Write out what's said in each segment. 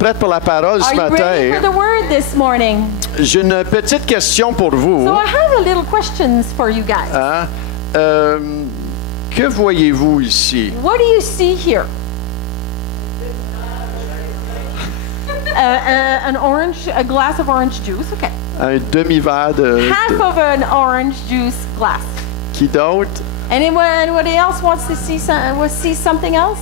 prête pour la parole ce Are you ready for matin? the word this morning? J'ai une petite question pour vous. So I have a little questions for you guys. Hein? Que voyez-vous ici? What do you see here? A glass of orange juice. Okay. Un demi-verre de... Half of an orange juice glass. Qui d'autre? Anybody else wants to see something else?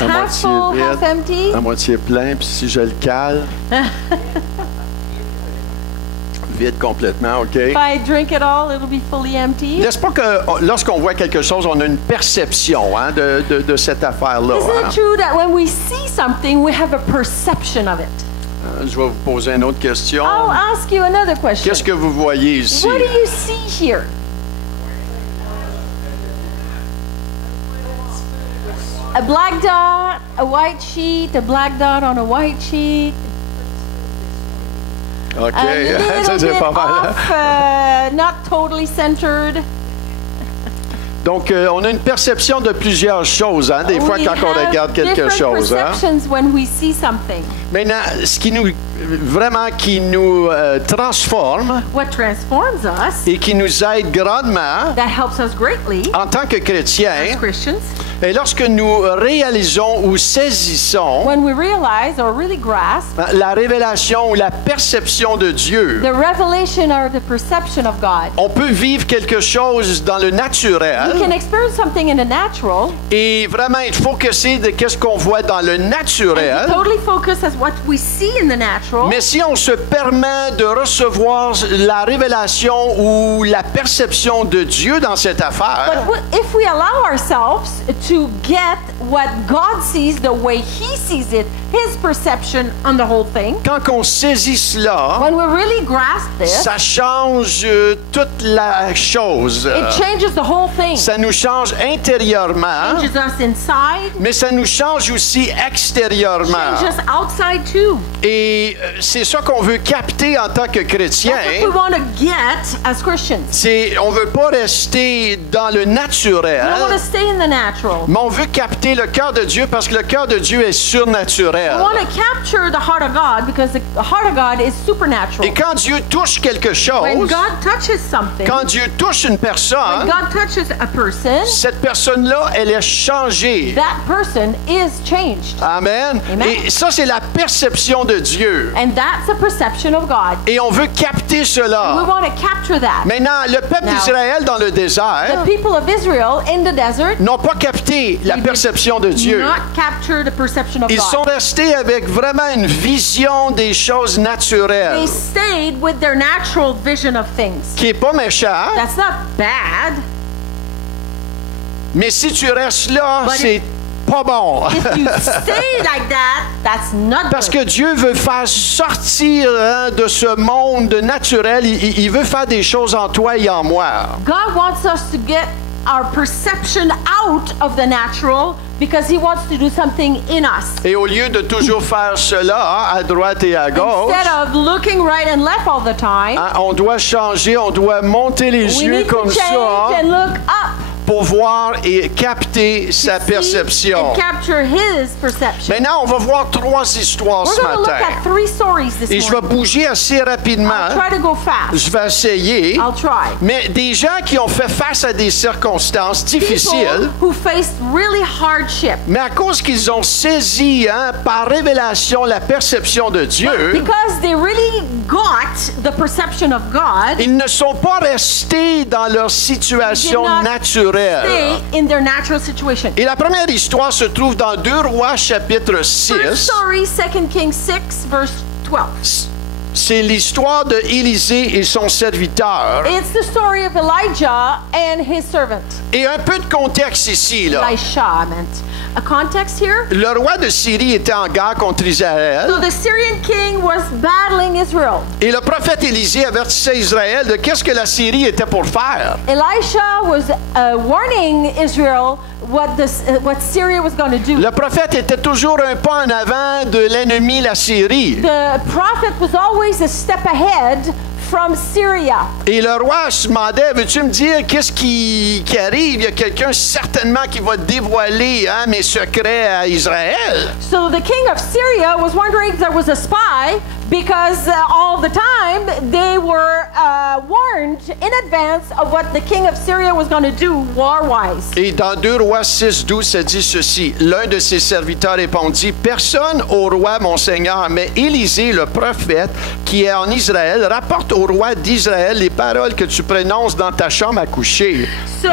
À Half moitié full, half vide, empty. à moitié plein, puis si je le cale... vide complètement, OK? If I drink it all, it'll be fully empty. N'est-ce pas que lorsqu'on voit quelque chose, on a une perception hein, de cette affaire-là? Isn't Hein? it true that when we see something, we have a perception of it? Je vais vous poser une autre question. I'll ask you another question. Qu'est-ce que vous voyez ici? What do you see here? A black dot, a white sheet, a black dot on a white sheet. OK, A little ça c'est bit pas mal. off, not totally centered. Donc, on a une perception de plusieurs choses, hein, des fois We quand on have regarde quelque different chose. Hein. perceptions when we see something. Maintenant, ce qui nous transforme What transforms us, et qui nous aide grandement that helps us greatly en tant que as chrétiens, Christians, et lorsque nous réalisons ou saisissons when we realize or really grasp la révélation ou la perception de Dieu, the revelation or the perception of God, on peut vivre quelque chose dans le we naturel can experience something in the natural et vraiment être focusé de qu'est-ce qu'on voit dans le and naturel. totally focus as what we see in the natural. Mais si on se permet de recevoir la révélation ou la perception de Dieu dans cette affaire, But if we allow ourselves to get what God sees the way He sees it, His perception on the whole thing, quand on saisit cela, when we really grasp this, ça change toute la chose. it changes the whole thing. Ça nous change intérieurement, Changes us inside, mais ça nous change aussi extérieurement. changes us outside too. Et c'est ça qu'on veut capter en tant que chrétien. That's what we want to get as Christians. On veut pas rester dans le We don't want naturel, to stay in the natural. mais on veut capter le cœur de Dieu parce que le cœur de Dieu est surnaturel. We want to capture the heart of God because the heart of God is supernatural. Et quand Dieu touche quelque When chose, God touches something, quand Dieu touche une when personne, God touches a person, cette personne-là, elle est changée. that person is changed. Amen. Amen. Et ça, c'est la perception de Dieu. And that's the perception of God. Et on veut capter We cela. want to capture that. Maintenant, le peuple Now, d'Israël dans le The désert people of Israel in the desert n'ont pas capté la They did perception de Dieu. not capture the perception of Ils sont God. restés avec vraiment une vision des choses naturelles, They stayed with their natural vision of things. qui est pas méchant, That's not bad. mais si tu restes là, But c'est pas bon. If you stay like that, that's not Parce good. que Dieu veut faire sortir hein, de ce monde naturel. Il veut faire des choses en toi et en moi. God wants us to get our perception out of the natural because He wants to do something in us. Et au lieu de toujours faire cela hein, à droite et à gauche, Instead of looking right and left all the time, hein, on doit changer, on doit monter les we yeux need to comme change ça and look up. pour voir et capter sa See perception. and capture His perception. Maintenant, on va voir trois histoires We're ce going to look matin. at 3 stories this Et je vais morning. bouger assez rapidement. I'll try to go fast. Je vais essayer. I'll try. Mais des gens qui ont fait face à des circonstances difficiles, People who faced really hardship mais à cause qu'ils ont saisi hein, par révélation la perception de Dieu, because they really got the perception of God. ils ne sont pas restés dans leur situation They did not naturelle. Stay in their natural situation. Et la première histoire se trouve dans 2 Rois chapitre First 6. story, 2 Kings 6, verse 12. C'est l'histoire de Élisée et son serviteur. It's the story of Elijah and his servant. Et un peu de contexte ici, là. Elisha, I meant. A context here? Le roi de Syrie était en guerre contre Israël. So the Syrian king was battling Israel. Et le prophète Élisée avertissait Israël de qu'est-ce que la Syrie était pour faire. Elisha was warning Israel what Syria was going to do. Le prophète était toujours un pas en avant de l'ennemi, la Syrie. The prophet was always a step ahead from Syria. Et le roi se demandait, veux-tu me dire qu'est-ce qui arrive? Il y a quelqu'un certainement qui va dévoiler mes secrets à Israël. So the king of Syria was wondering if there was a spy because all the time they were warned in advance of what the king of Syria was going to do war-wise. Et dans 2 Rois 6:12, ça dit ceci. L'un de ses serviteurs répondit, personne au roi, mon seigneur, mais Élisée, le prophète, qui est en Israël, rapporte au roi d'Israël les paroles que tu prononces dans ta chambre à coucher. So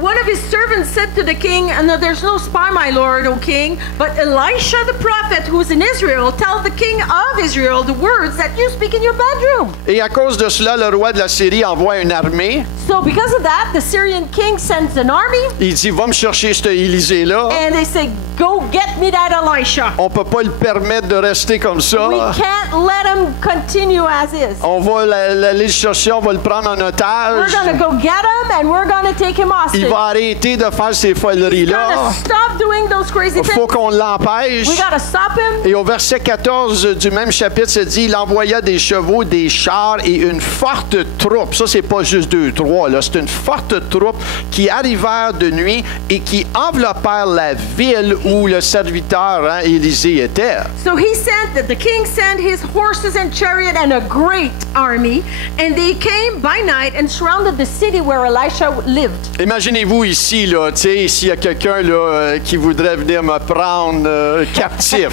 one of his servants said to the king, "No, there's no spy, my lord, O king, but Elisha the prophet who is in Israel, tell the king of Israel the words that you speak in your bedroom." Et à cause de cela, le roi de la Syrie envoie une armée. So because of that, the Syrian king sends an army. Il dit, va me chercher ce Élisée-là. And they say, "Go get me that Elisha." On peut pas le permettre de rester comme ça. We can't let him continue as is. On va aller le chercher, on va le prendre en We're otage. going to go get him and we're going to take him hostage. Il va arrêter de faire ces He's foleries-là. going to stop doing those crazy Il faut things. qu'on l'empêche. We got to stop him. Et au verset 14 du même chapitre, ça dit, il envoya des chevaux, des chars et une forte troupe. Ça, c'est pas juste 2, 3, là. C'est une forte troupe qui arrivèrent de nuit et qui enveloppèrent la ville où le serviteur, Élisée, était. So the king sent his horses and chariot and a great army, and they came by night and surrounded the city where Elisha lived. Imaginez-vous ici, là, tu sais, s'il y a quelqu'un là qui voudrait venir me prendre captif.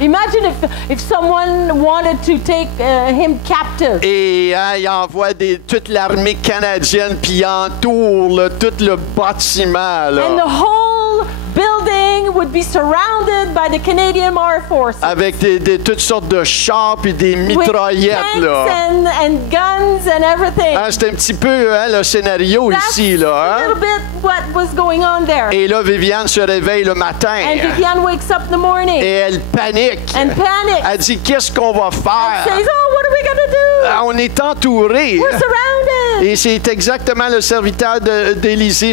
Imagine if someone wanted to take him captive. Et il envoie toute l'armée canadienne, puis il entoure là, tout le bâtiment. Là. And the whole building would be surrounded by the Canadian Armed Forces. Avec toutes sortes de chars puis des mitraillettes. With tanks là. and guns and everything. C'est un petit peu le scénario That's ici. Là, a little bit what was going on there. Et là, Viviane se réveille le matin. And Viviane wakes up in the morning. Et elle panique. And panics. Elle dit, qu'est-ce qu'on va faire? And says, "Oh, what are we going to do? On est entouré. We're surrounded." Et c'est exactement le serviteur d'Élisée.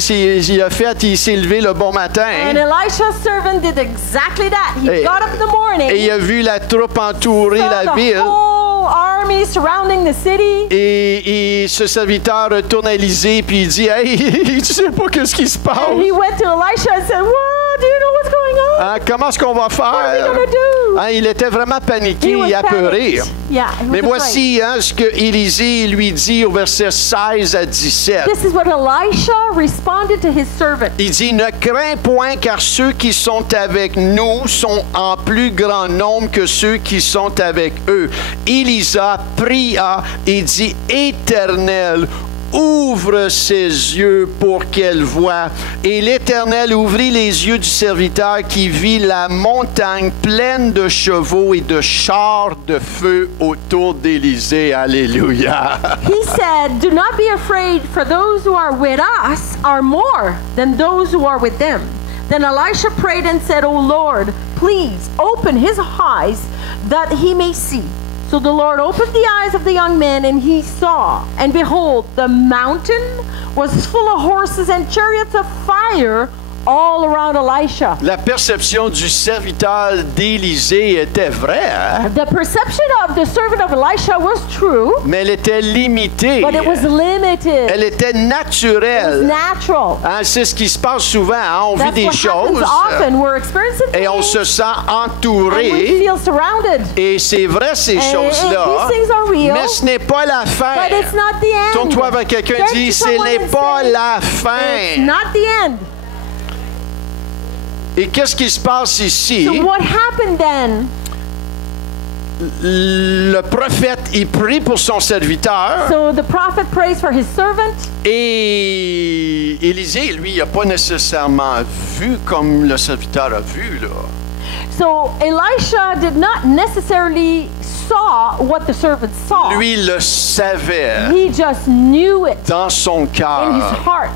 Il a fait, il s'est levé le bon matin. And Elisha's servant did exactly that. He got up in the morning. Et il a vu la troupe entourer saw la the ville. whole army surrounding the city. Et ce serviteur retourne à Élisée puis il dit, hey, tu sais pas qu'est-ce qui se passe? And he went to Elisha and said, "Whoa, do you know what's going on? Comment est-ce qu'on va What are we faire? going to do?" Il était vraiment paniqué He was et apeuré. panicked. Yeah, he was Mais afraid. voici ce que Élisée lui dit au verset 16 à 17. This is what Elisha responded to his servant. Il dit, ne crains point, car ceux qui sont avec nous sont en plus grand nombre que ceux qui sont avec eux. Élisa pria et dit, Éternel, ouvre ses yeux pour qu'elle voie. Et l'Éternel ouvrit les yeux du serviteur qui vit la montagne pleine de chevaux et de chars de feu autour d'Élisée. Alléluia. He said, "Do not be afraid, for those who are with us are more than those who are with them." Then Elisha prayed and said, "O Lord, please open his eyes that he may see." So the Lord opened the eyes of the young man, and he saw. And behold, the mountain was full of horses and chariots of fire all around Elisha. La perception du serviteur d'Élisée était vraie, hein? The perception of the servant of Elisha was true, Mais elle était limitée. but it was limited. Elle était It was naturelle. natural. C'est ce qui se passe souvent. On vit That's des what choses happens often. We're experiencing et on things se sent and we entouré. feel surrounded. Et c'est vrai ces And choses-là. these things are real, Mais ce n'est pas la fin. but it's not the end. Tourne-toi vers quelqu'un et Turn dis, to ce someone n'est and pas say, la It's fin. not the end. Et qu'est-ce qui se passe ici? So what happened then? Le prophète, il prie pour son serviteur. So the prophet prays for his servant. Et Élisée, lui, il n'a pas nécessairement vu comme le serviteur a vu, là. So Elisha did not necessarily saw what the servant saw. Lui le savait He just knew it dans son in his cœur heart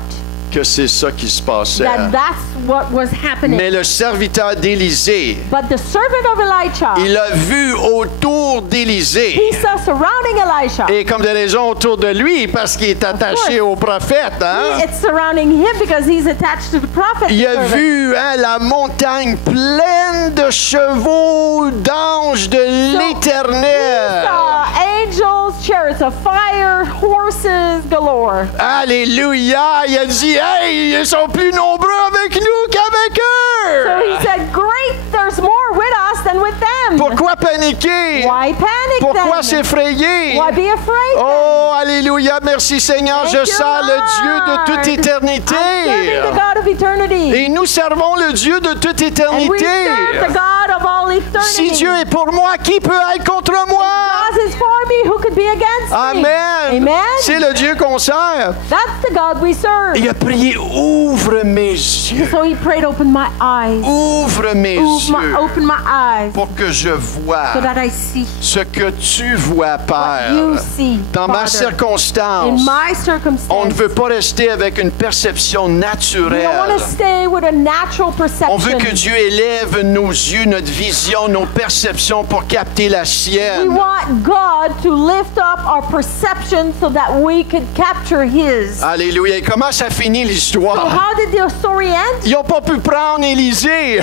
que c'est ça qui se passait. that that's what was happening. Mais le serviteur d'Élisée, But the servant of Elisha, il a vu autour d'Élisée. he saw surrounding Elisha. Et comme des raisons autour de lui, parce qu'il est attaché au prophète, hein? It's surrounding him because he's attached to the prophet. Il a servant. vu la montagne pleine de chevaux, d'anges de He l'Éternel. saw angels, chariots of fire, horses galore. Alléluia! Il a dit, hey, ils sont plus nombreux avec nous qu'avec eux! So he said, great, there's more with us than with them. Pourquoi paniquer? Why panic Pourquoi then? s'effrayer? Why be afraid then? Oh, alléluia, merci Seigneur, Thank je you, sers le Dieu de Lord. toute éternité. I'm serving the God of eternity. Et nous servons le Dieu de toute And we éternité. serve the God of all eternity. Si Dieu est pour moi, qui peut être contre moi? God is for me, who could be against me? Amen. Amen. C'est le Dieu qu'on sert. That's the God we serve. Il a prié, ouvre mes yeux. So he prayed, open my eyes. Ouvre mes yeux Open my eyes pour que je vois so that I see ce que tu vois, what you Père. see, Dans ma Father. circonstance, In my on circumstance, ne veut pas rester avec une perception we don't want naturelle. to stay with a natural On veut que perception. Dieu élève nos yeux, notre vision, nos perceptions pour capter la We sienne. want God to lift up our perception so that we could capture His. Alléluia. Et comment ça finit So l'histoire? how did the story end? Ils n'ont pas pu prendre Élisée.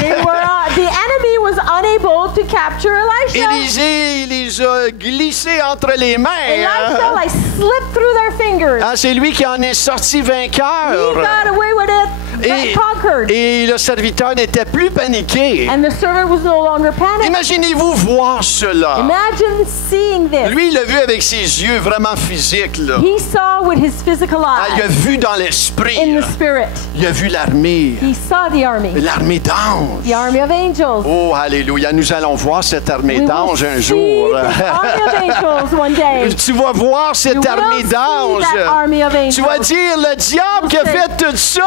The enemy was unable to capture Elisha. Élisée, il les a glissés entre les mains. Elisha hein. like slipped through their fingers. Ah, c'est lui qui en est sorti He vainqueur. got away with it, Et, conquered. et le serviteur n'était plus paniqué. And the servant was no longer panicked. Imaginez-vous voir cela. Imagine seeing this. Lui, il l'a vu avec ses yeux vraiment physiques. Là. He saw with his physical Ah, il a eyes, vu dans l'esprit. in the spirit. Il a vu l'armée. He saw the army L'armée d'anges. of angels. Oh, alléluia. Nous allons voir cette armée We will d'anges un see jour. the army of angels one day. Tu vas voir cette You will armée see d'anges. that army of Tu vas angels. dire, le diable qui a say- fait tout ça,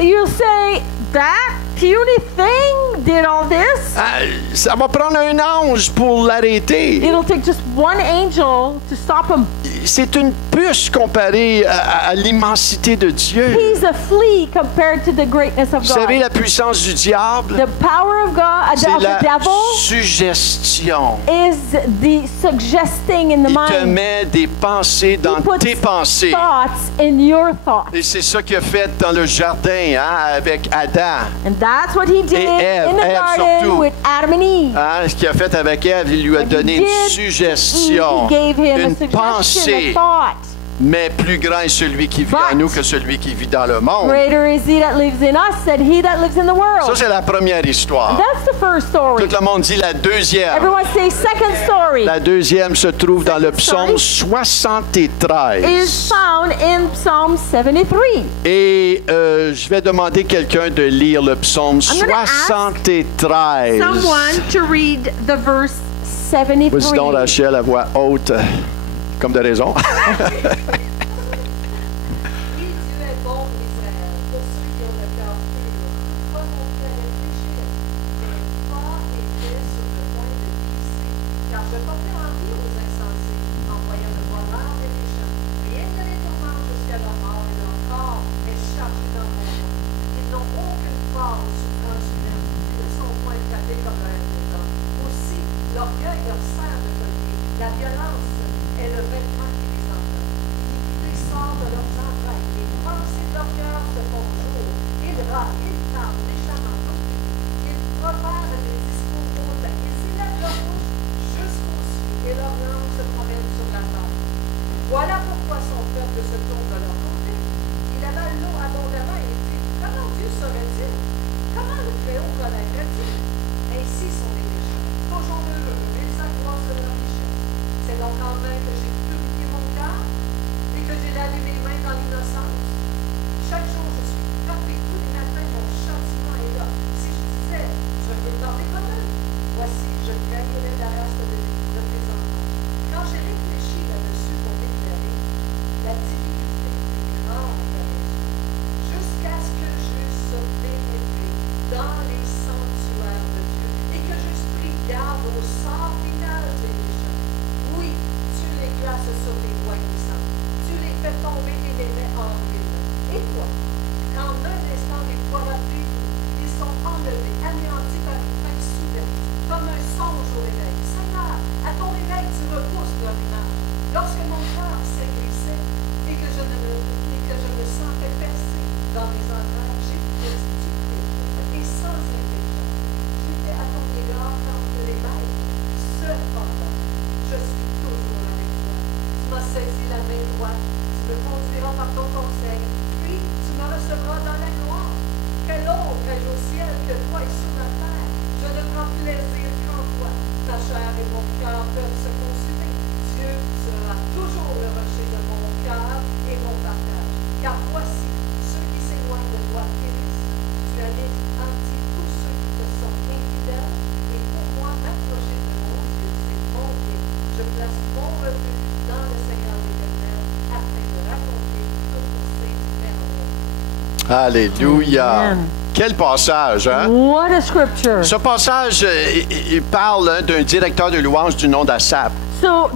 You'll say, that puny thing did all this? ah, ça va prendre un ange pour l'arrêter. It'll take just one angel to stop him. C'est une puce comparée à l'immensité de Dieu. He's a flea compared to the greatness of Vous savez, God. la puissance du diable, The power of God, c'est of la the devil, suggestion. is the suggesting in the Il te mind. met des pensées dans He puts tes pensées. thoughts in your thoughts. Et c'est ça qu'il a fait dans le jardin hein, avec Adam. And that's what he did Ève, in the Ève garden surtout. with Adam and Eve. Hein, ce qu'il a fait avec Ève, il lui a What he donné une did, suggestion, He gave him a une suggestion, pensée. a thought. Mais plus grand est celui qui vit en But- nous que celui qui vit dans le monde. Greater is he that lives in us than he that lives in the Ça, world. c'est la première histoire. That's the first story. Tout le monde dit la deuxième. Everyone say second story La deuxième se trouve dans le Second psaume story 73. is found in Psalm 73. Et je vais demander quelqu'un de lire le psaume I'm gonna ask 73. Someone to read the verse 73. Vas-y donc, Rachel, à voix haute, comme de raison. Oui, Dieu est bon pour Israël, pour ceux qui ont le cœur pur. Toutefois, mon cœur réfléchit, mais pas était sur le point de glisser, car je portais envie aux insensés, en voyant le bonheur des méchants. Rien ne les tourmente jusqu'à leur mort, et leur corps est chargé dans mon nom. Ils n'ont aucune part aux souffrances humaines, ils ne sont point frappés comme leur être. Aussi, l'orgueil leur sert de collier, la violence est le vêtement qui les enveloppe. L'iniquité sort de leurs entrailles, les pensées de leur cœur se font jour. Ils râlent, ils parlent méchamment d'autrui. Ils profèrent des discours hautains. Ils élèvent leur bouche jusqu'aux cieux et leur langue se promène sur la terre. Voilà pourquoi son peuple se tourne de leur côté. Il avale l'eau abondamment et dit, comment Dieu saurait-il? Comment le Très-Haut connaîtrait-il? Ainsi sont les méchants. Toujours heureux, ils s'accroissent de leur richesse. C'est donc en vain que j'ai purifié mon cœur et que j'ai lavé mes mains dans l'innocence. Chaque jour, je suis frappé. Tous les matins, mon châtiment est là. Si je disais, je veux tenter comme eux, voici, je trahirais la race de tes enfants. Quand j'ai réfléchi là-dessus pour m'éclairer, la difficulté est grande à mes yeux, jusqu'à ce que j'eusse pénétré dans les sanctuaires de Dieu et que j'eusse pris garde au sort final des méchants. Oui, tu les classes sur les rois puissants. Tu les fais tomber et les mets en ruine. Et toi, quand d'un instant les voilà détruits, ils sont enlevés, anéantis par une fin soudaine, comme un songe au réveil. Seigneur, à ton réveil, tu repousses leur image. Lorsque mon cœur s'est glissé et que je me sentais percer dans mes entrailles, j'ai fait stupide et sans intelligence. J'étais à ton égard comme les maîtres. Cependant, je suis toujours avec toi. Tu m'as saisi la main droite, tu me conduiras par ton conseil, puis tu me recevras dans la gloire. Quel autre ai-je au ciel que toi et sur la terre? Je ne prends plaisir qu'en toi. Ta chair et mon cœur peuvent se consumer. Dieu sera toujours le rocher de mon cœur et mon partage. Car voici, ceux qui s'éloignent de toi périssent. Tu anéantis tous ceux qui te sont infidèles. Et pour moi, m'approcher de mon Dieu, c'est mon bien. Je place mon refuge dans le Seigneur l'Éternel afin de raconter toutes ces merveilles. Alléluia. Amen. Quel passage, hein? What a scripture. Ce passage, il parle hein, d'un directeur de louange du nom d'Asaph. So,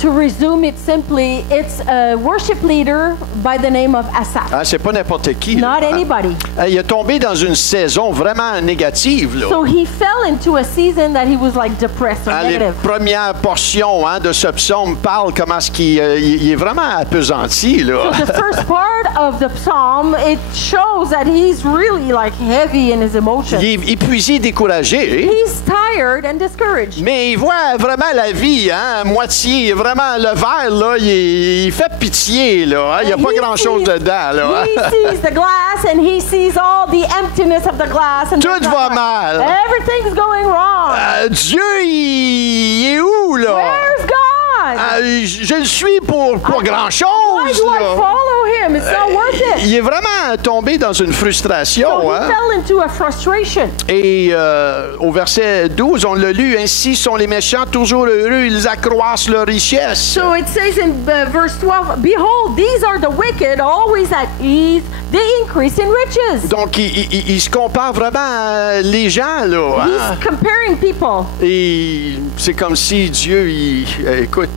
to resume it simply, it's a worship leader by the name of Asaph. Hein, c'est pas n'importe qui. là, Not hein. anybody. Il est tombé dans une saison vraiment négative. Là. So he fell into a season that he was like depressed or Hein, les negative. premières portions hein, de ce psaume parlent comment est-ce qu'il il est vraiment appesanti. Là. So the first part of the psalm, it shows that he's really like heavy in his emotions. Il est épuisé, découragé. He's tired and discouraged. Mais il voit vraiment la vie, hein, à moitié. Vraiment, le verre, là, il fait pitié, là. Hein, il n'y a pas He grand-chose sees- dedans, là. He sees the glass and he sees all the emptiness of the glass. And Tout there's va not much. mal. Everything's going wrong. Dieu, il est où, là? Where's God? Je le suis pour pas Why grand-chose, do I là. follow him? It's not worth it. Il est vraiment tombé dans une frustration, So he hein? fell into a frustration. Et au verset 12, on l'a lu, « Ainsi sont les méchants toujours heureux, ils accroissent leur richesse. So it says in verse 12, Behold, these are the wicked, always at ease. They increase in riches. » Donc, il se compare vraiment à les gens, là. hein? He's comparing people. Et c'est comme si Dieu, écoute,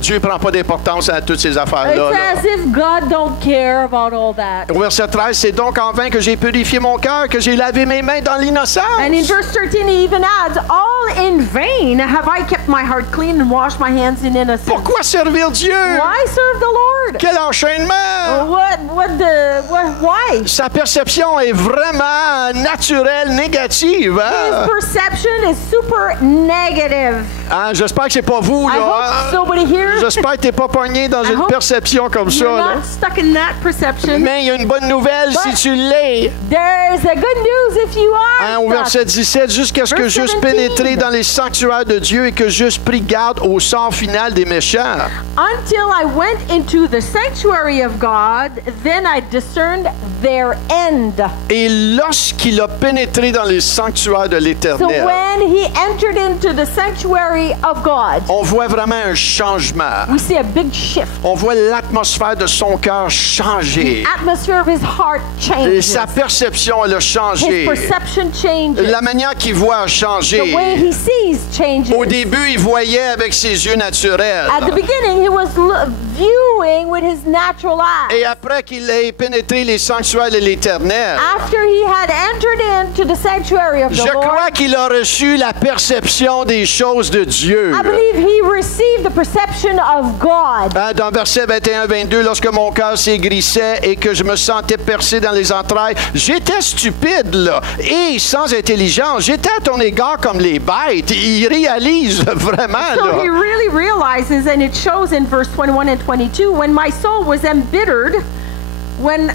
Dieu prend pas d'importance à toutes ces affaires-là. It's là. as if God don't care about all that. Au verset 13, c'est donc en vain que j'ai purifié mon cœur, que j'ai lavé mes mains dans l'innocence. And in verse 13 he even adds, All in vain have I kept my heart clean and washed my hands in innocence. Pourquoi servir Dieu? Why serve the Lord? Quel enchaînement! Why? Sa perception est vraiment naturelle, négative. His Hein? perception is super negative. Hein, j'espère que c'est pas vous, I là. hope hein? somebody here, J'espère que t'es pas pogné dans une hope perception comme ça. you're Là. not stuck in that perception. Mais il y a une bonne nouvelle si tu l'es. There's a good news if you Hein, au are verset 17, jusqu'à ce que Verse j'eusse 17. pénétré dans les sanctuaires de Dieu et que j'eusse pris garde au sort final des méchants. Until I went into the sanctuary of God, then I discerned their end. Et lorsqu'il a pénétré dans les sanctuaires de So l'Éternel, when he entered into the sanctuary of God, on voit vraiment un changement. we see a big shift. On voit l'atmosphère de son cœur changer. Atmosphere of his heart Et changes. sa perception, elle a His changé. perception changes. La manière qu'il voit a The changé. way he sees changes. Au début, il voyait avec ses yeux naturels. At the beginning, he was viewing with his natural eyes. Et après qu'il ait pénétré les sanctuaires de l'Éternel, After he had entered into the sanctuary of the je crois Lord, qu'il a reçu la perception des choses de Dieu. I believe he received the perception of God. Hein, dans verset 21-22, lorsque mon cœur s'aigrissait et que je me sentais percé dans les entrailles, j'étais stupide, là, et sans intelligence. J'étais à ton égard comme les bêtes. Il réalise vraiment, So he là. really realizes, and it shows in verse 21 and 22, when my soul was embittered, when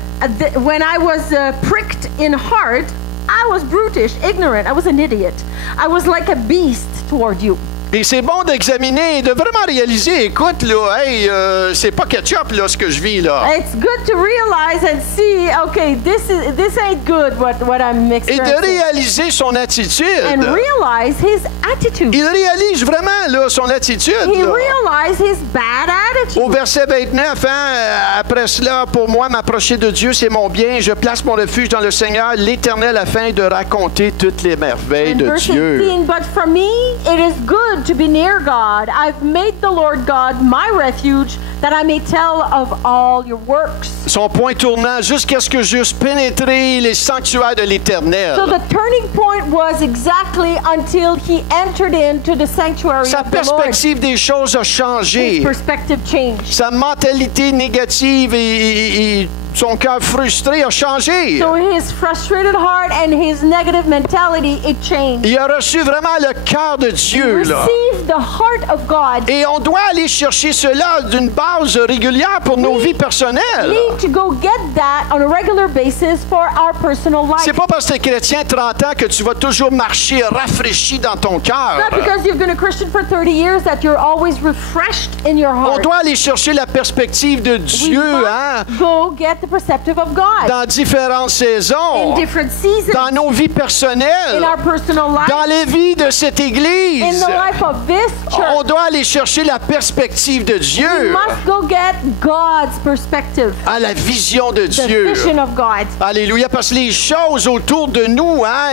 I was pricked in heart, I was brutish, ignorant. I was an idiot. I was like a beast toward you. Et c'est bon d'examiner, de vraiment réaliser, écoute, là, hey, c'est pas ketchup, là, ce que je vis, là. It's good to realize and see, okay, this ain't good what I'm Et de experiencing. réaliser son attitude. And realize his attitude. Il réalise vraiment, là, son attitude, He là. realized his bad attitude. Au verset 29, hein, après cela, pour moi, m'approcher de Dieu, c'est mon bien. Je place mon refuge dans le Seigneur, l'Éternel, afin de raconter toutes les merveilles And de verse Dieu. 18, but for me it is good to be near God. I've made the Lord God my refuge, that I may tell of all your works. Son point tournant jusqu'à ce que j'eusse pénétré les sanctuaires de l'Éternel. So the turning point was exactly until he entered into the sanctuary Sa of the Lord. perspective des choses a His changé. perspective changed. Sa mentalité négative et son cœur frustré a changé. So his frustrated heart and his negative mentality, it changed. Il a reçu vraiment le cœur de Dieu, là. Receive the heart of God. Et on doit aller chercher cela d'une base régulière pour nos vies personnelles. Need to go get that on a regular basis for our personal life. C'est pas parce que tu es chrétien 30 ans que tu vas toujours marcher rafraîchi dans ton cœur. Not because you've been a Christian for 30 years that you're always refreshed in your On heart. doit aller chercher la perspective de We Dieu, must hein, go get the perspective of God dans différentes saisons, in different seasons, dans nos vies in personnelles, our personal life, dans les vies de cette in Église. the life of this On church. doit aller chercher la perspective de We Dieu, must go get God's perspective, à la vision de the Dieu. vision of God. Alléluia, parce que les choses autour de nous, hein,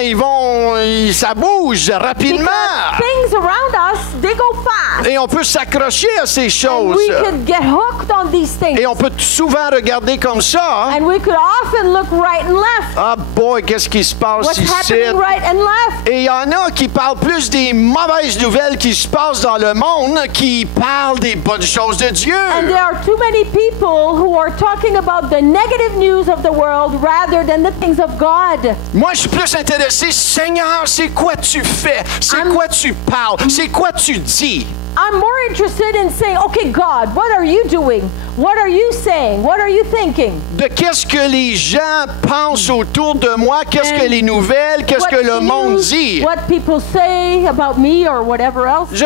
ça bouge rapidement. Because things around us, they go fast. Et on peut s'accrocher à ces And choses. we could get hooked on these things. Et on peut souvent regarder comme ça. Hein. And we could often look right and left. Ah boy, qu'est-ce qui se passe What's ici? happening right and left? Et il y en a qui parlent plus des mauvaises nouvelles qui se passent dans le monde qui parlent des bonnes choses de Dieu. And there are too many people who are talking about the negative news of the world rather than the things of God. Moi, je suis plus intéressé, Seigneur, c'est quoi tu fais? C'est quoi tu parles? C'est quoi tu dis? I'm more interested in saying, okay, God, what are you doing? What are you saying? What are you thinking? De qu'est-ce que les gens pensent autour de moi? Qu'est-ce que les nouvelles? Qu'est-ce que le monde dit? What people say about me or whatever else. Je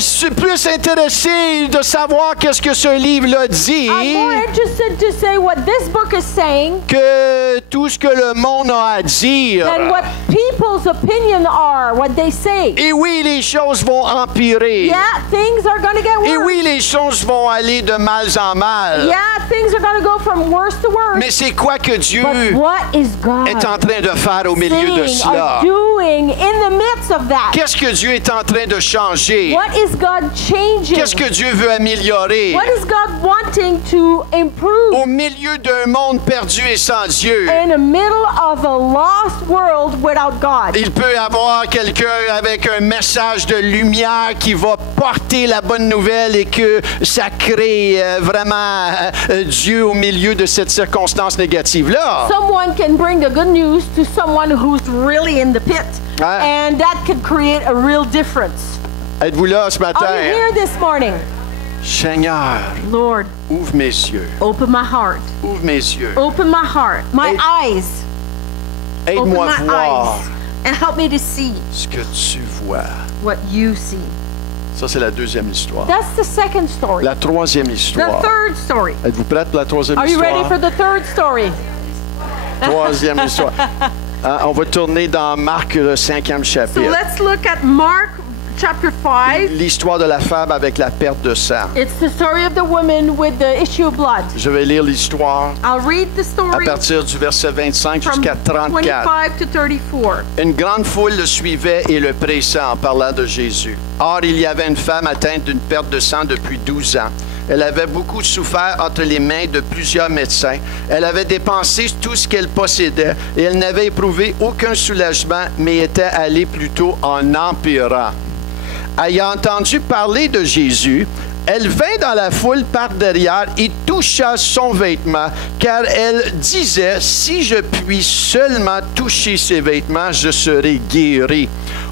suis plus intéressé de savoir qu'est-ce que ce livre-là dit I'm more interested to say what this book is saying que tout ce que le monde a à dire. than what people's opinion are, what they say. Et oui, les choses vont empirer. Yeah, things are going to get Et worse. oui, les choses vont aller de mal en mal. Yeah, things are going to go from worse to worse. Mais c'est quoi que Dieu But what is God est en train de faire au milieu de saying cela? or doing in the midst of that? Qu'est-ce que Dieu est en train de changer? What is God changing? Qu'est-ce que Dieu veut améliorer? What is God wanting to improve Au milieu d'un monde perdu et sans Dieu, in the middle of a lost world without God? il peut y avoir quelqu'un avec un message de lumière qui va porter la bonne nouvelle et que ça crée vraiment Dieu au milieu de cette circonstance négative-là. Someone can bring the good news to someone who's really in the pit, Ouais. and that could create a real difference. Êtes-vous là ce matin? Are you here this morning? Seigneur, Lord, ouvre mes yeux. open my heart. Ouvre mes yeux. Open my heart, my Aide- eyes. Open Aide-moi my voir eyes. And help me to see ce que tu vois. what you see. Ça, c'est la deuxième histoire. That's the second story. La troisième The histoire. third story. Êtes-vous prête pour la troisième Are you histoire? ready for the third story? Troisième histoire. On va tourner dans Marc, le 5e So chapitre. let's look at Mark chapter 5. L'histoire de la femme avec la perte de sang. It's the story of the woman with the issue of blood. Je vais lire l'histoire I'll read the à story partir du verset 25 from jusqu'à 34. 25 to 34. Une grande foule le suivait et le pressait en parlant de Jésus. Or, il y avait une femme atteinte d'une perte de sang depuis 12 ans. Elle avait beaucoup souffert entre les mains de plusieurs médecins. Elle avait dépensé tout ce qu'elle possédait et elle n'avait éprouvé aucun soulagement, mais était allée plutôt en empirant. Ayant entendu parler de Jésus, elle vint dans la foule par derrière et toucha son vêtement, car elle disait, « Si je puis seulement toucher ses vêtements, je serai guérie. »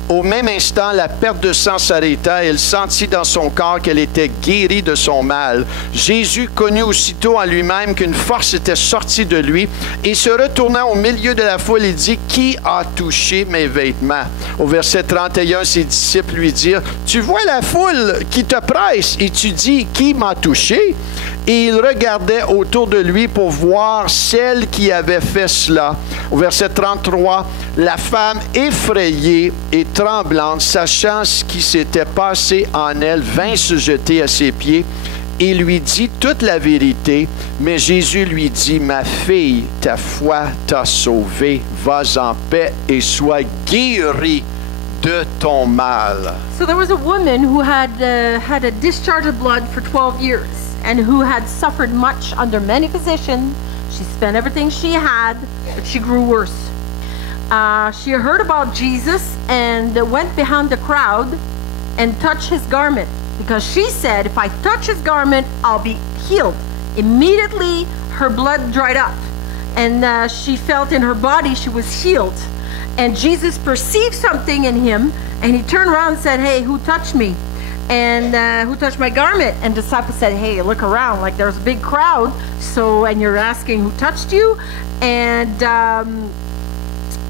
Au même instant, la perte de sang s'arrêta et elle sentit dans son corps qu'elle était guérie de son mal. Jésus connut aussitôt en lui-même qu'une force était sortie de lui et se retournant au milieu de la foule, il dit, « Qui a touché mes vêtements? » Au verset 31, ses disciples lui dirent, « Tu vois la foule qui te presse et tu dis, « Qui m'a touché? » Et il regardait autour de lui pour voir celle qui avait fait cela. Au verset 33, la femme effrayée et tremblante, sachant ce qui s'était passé en elle, vint se jeter à ses pieds et lui dit toute la vérité. Mais Jésus lui dit, « Ma fille, ta foi t'a sauvée, vas en paix et sois guérie de ton mal. » So there was a woman who had a discharge of blood for 12 years and who had suffered much under many physicians. She spent everything she had, but she grew worse. She heard about Jesus and went behind the crowd and touched his garment because she said, if I touch his garment, I'll be healed. Immediately, her blood dried up, and she felt in her body she was healed. And Jesus perceived something in him, and he turned around and said, "Hey, who touched me? And who touched my garment?" And the disciple said, "Hey, look around, like there's a big crowd, and you're asking who touched you?" And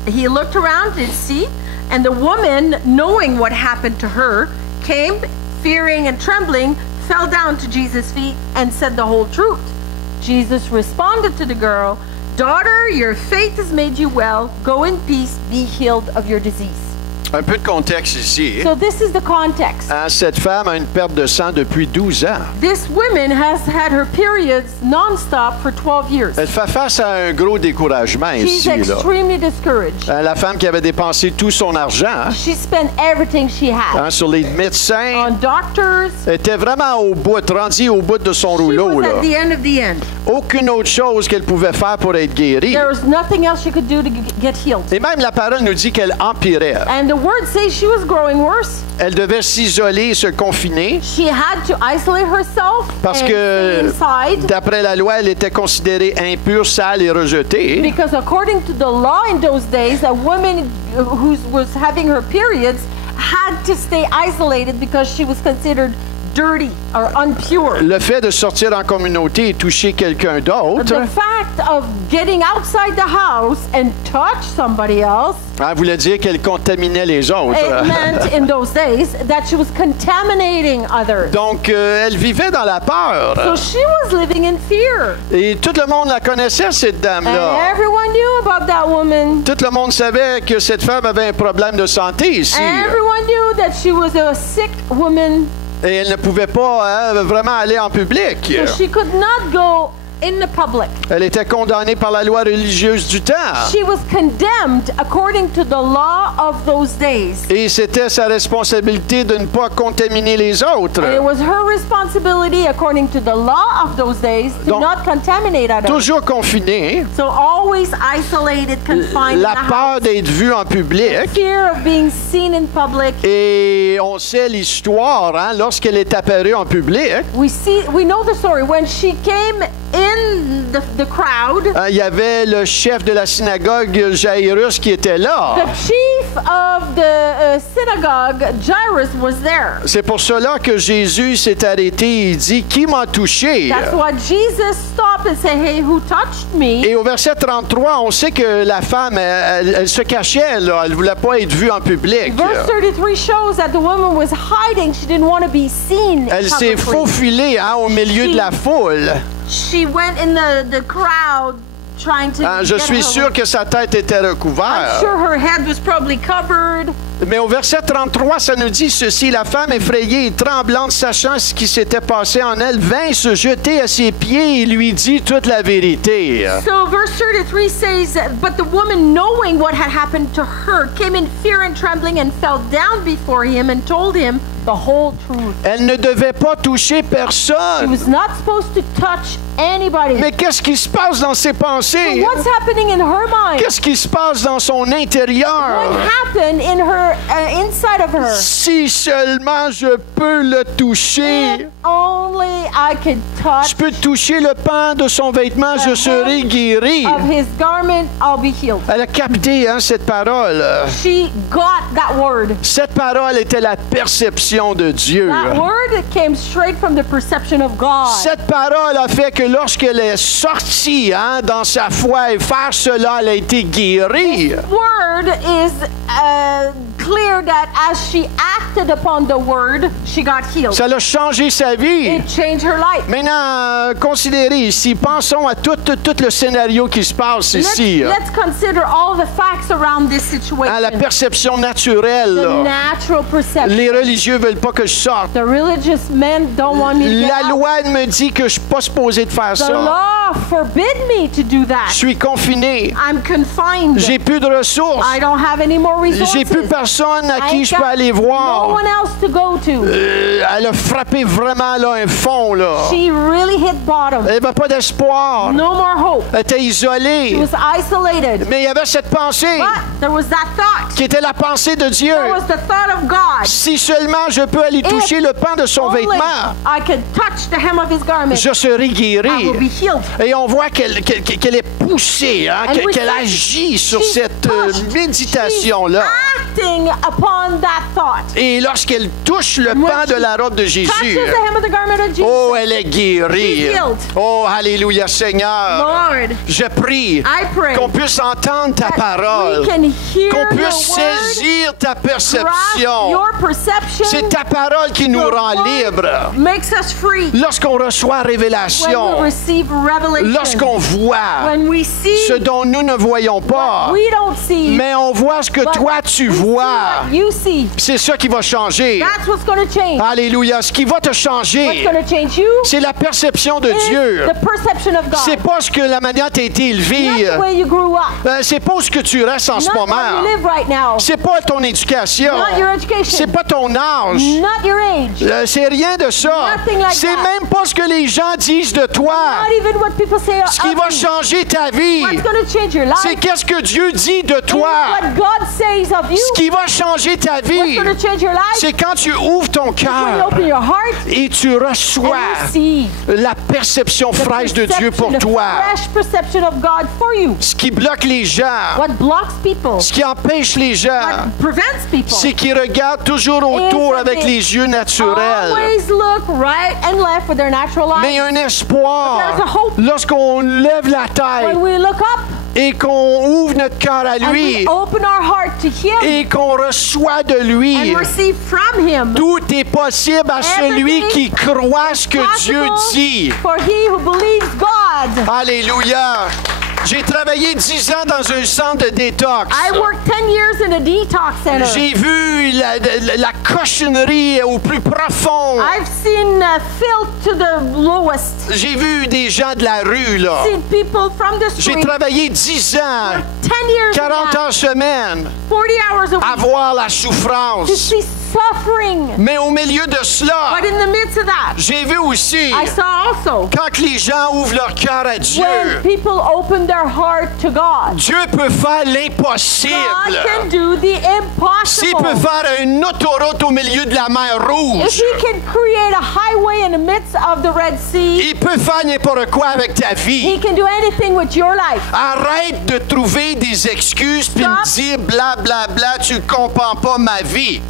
he looked around and see, and the woman, knowing what happened to her, came, fearing and trembling, fell down to Jesus' feet and said the whole truth. Jesus responded to the girl, "Daughter, your faith has made you well. Go in peace, be healed of your disease." Un peu de contexte ici. So this is the context. Cette femme a une perte de sang depuis 12 ans. This woman has had her periods non-stop for 12 years. Elle fait face à un gros découragement She's ici. Là. extremely discouraged. La femme qui avait dépensé tout son argent She spent everything she had sur les médecins, on doctors. était vraiment au bout, rendue au bout de son She rouleau. was Là. at the end of the end. Aucune autre chose qu'elle pouvait faire pour être guérie. There was nothing else she could do to get healed. Et même la parole nous dit qu'elle empirait. And the word says she was growing worse. Elle devait s'isoler, se confiner, She had to isolate herself parce and que stay inside. d'après la loi, elle était considérée impure, sale et rejetée. Because according to the law in those days, a woman who was having her periods had to stay isolated because she was considered dirty or impure. Le fait de sortir en communauté et toucher quelqu'un d'autre, The fact of getting outside the house and touch somebody else, voulait dire qu'elle contaminait les autres. it meant in those days that she was contaminating others. Donc, elle vivait dans la peur. So she was living in fear. Et tout le monde la connaissait, cette And dame-là. everyone knew about that woman. Tout le monde savait que cette femme avait un problème de santé ici. Everyone knew that she was a sick woman. Et elle ne pouvait pas vraiment aller en public. So she could not go in the public. Elle était condamnée par la loi religieuse du temps. She was condemned according to the law of those days. Et c'était sa responsabilité de ne pas contaminer les autres. And it was her responsibility according to the law of those days to Donc, not contaminate others. Toujours confinée. So always isolated, confined La in the peur house. d'être vue en public. Fear of being seen in public. Et on sait l'histoire, hein, lorsqu'elle est apparue en public. We know the story. When she came in the crowd, Il y avait le chef de la synagogue, Jairus, qui était là. the chief of the synagogue, Jairus, was there. C'est pour cela que Jésus s'est arrêté et dit, qui m'a touché? That's why Jesus stopped and said, "Hey, who touched me?" Et au verset 33, on sait que la femme, elle se cachait, là. Elle ne voulait pas être vue en public. Verse 33 shows that the woman was hiding. She didn't want to be seen Elle s'est publicly. faufilée au milieu de la foule. She went in the crowd trying to Je get suis her sûr que sa tête était I'm recouverte. sure her head was probably covered. Mais au verset 33, ça nous dit ceci. La femme effrayée et tremblante, sachant ce qui s'était passé en elle, vint se jeter à ses pieds et lui dit toute la vérité. So verse 33 says, "But the woman, knowing what had happened to her, came in fear and trembling and fell down before him and told him the whole truth." Elle ne devait pas toucher She personne. was not supposed to touch anybody. Mais qu'est-ce qui se passe dans ses pensées? What's happening in her mind? Qu'est-ce qui se passe dans son intérieur? What happened in her inside of her? Si seulement je peux le toucher. If only I could touch Je peux toucher le pan de son vêtement, je serai guéri. of his garment, I'll be healed. Elle a capté cette parole. She got that word. Cette parole était la perception de Dieu. That word came straight from the perception of God. Cette parole a fait que lorsqu'elle est sortie dans sa foi et faire cela, elle a été guérie. Word is clear that as she acted upon the word, she got healed. Ça a changé sa vie. It changed her life. Maintenant, considérez ici, pensons à tout le scénario qui se passe ici. Let's consider all the facts around this situation. La perception naturelle. The là. natural perception. Les religieux veulent pas que je sorte. The religious men don't want me to get La out. loi me dit que je suis pas supposé de faire The ça. law forbid me to do Je that. suis confiné. I'm confined. J'ai plus de ressources. I don't have any more J'ai plus resources. personne à I qui ain't je peux got aller no voir. one else to go to. Elle a frappé vraiment là, un fond. Là. She really hit bottom. Elle n'avait pas d'espoir. No more hope. Elle était She isolée. was isolated. Mais il y avait cette pensée But there was that thought. qui était la pensée de Dieu. That was the thought of God. Si seulement je peux aller toucher le pan de son Only vêtement, I could touch the hem of his garment. je serai I guéri. will be healed. Et on voit qu'elle est poussée, hein, And we qu'elle see agit sur she's cette pushed. méditation-là. She's acting upon that thought. Et lorsqu'elle touche le And when pan de la robe de Touches Jésus, the hem of the garment of Jesus. oh, elle est guérie. She's healed. Oh, alléluia, Seigneur. Lord, Je prie I pray qu'on puisse entendre ta that parole, we can hear qu'on your puisse word, saisir ta grasp perception. your perception. C'est ta parole qui nous Your rend word libres. makes us free. Lorsqu'on reçoit When we révélation, receive revelation. lorsqu'on voit When we see ce dont nous ne voyons pas, we don't see. mais on voit ce que but toi tu we see vois. what you see. C'est ça qui va changer. That's what's going to change. Alléluia. Ce qui va te What's changer, going to change you c'est la perception de is Dieu. the perception of God. C'est pas ce que la manière dont tu as été élevé. Not the way you grew up. C'est pas où ce que tu restes en ce Not how moment. you live right now. C'est pas ton éducation. Not your education. C'est pas ton âge. Not your age. C'est rien de ça. Nothing like C'est that. même pas ce que les gens disent de toi. Not even what people say Ce qui of va you. changer ta vie, What's going to change your life c'est qu'est-ce que Dieu dit de is toi. what God says of you. Ce qui va changer ta What's vie, going to change your life c'est quand tu ouvres ton when you cœur open your heart et tu and reçois receive la perception the fraîche de Dieu pour perception, the toi. fresh perception of God for you. Ce qui bloque les gens, What blocks people, ce qui empêche les gens, what prevents people, c'est qu'ils regardent toujours autour that avec they les yeux naturels. always look right and left with their natural Mais il y eyes. a un espoir There's a hope. lorsqu'on lève la tête When we look up et qu'on ouvre notre cœur à and lui we open our heart to Him et qu'on reçoit de lui. and receive from Him, Tout est possible à celui Everything qui croit ce que Dieu possible dit. for he who believes God. Alléluia. J'ai travaillé 10 ans dans un centre de détox. I worked 10 years in a detox center. J'ai vu la cochonnerie au plus profond. I've seen filth to the lowest. J'ai vu des gens de la rue, là. Seen people from the J'ai street. travaillé 10 ans, 10 years 40 in that, heures semaine, 40 hours a à week voir la to souffrance. see suffering. Mais au milieu de cela, But in the midst of that, j'ai vu aussi, I saw also quand les gens ouvrent leur cœur à when Dieu, people open their heart to God, Dieu peut faire l'impossible. God can do the S'il peut impossible. faire une autoroute au milieu de la mer If Rouge, He can create a highway in the midst of the Red Sea, il peut faire n'importe quoi avec ta vie. He can do anything with your life. Arrête de trouver des excuses puis me Stop. dire bla bla bla, tu ne comprends pas ma vie.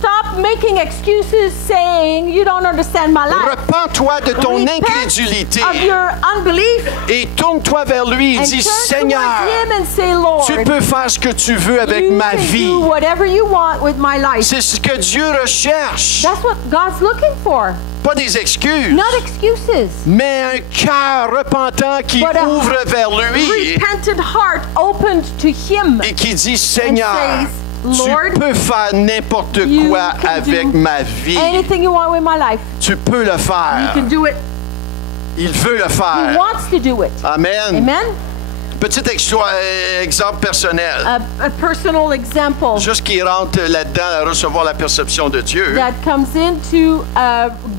Stop making excuses saying you don't understand my life. Repens-toi de ton Repent incrédulité of your unbelief et tourne-toi vers lui et and dis turn Seigneur, towards Him and say, Lord, tu peux faire ce que tu veux avec you ma can vie. do whatever you want with my life. C'est ce que Dieu recherche. That's what God's looking for. Pas des excuses, Not excuses, mais un cœur repentant qui but a ouvre vers lui repentant heart opened to Him et qui dit and Seigneur, says, tu Lord, peux faire n'importe you quoi can avec do ma vie. anything you want with my life. Tu peux le You faire. can do it. Il veut le He faire. wants to do it. Amen. Amen? Petit exemple personnel. A personal example Juste qui rentre là-dedans à recevoir la perception de Dieu. that comes into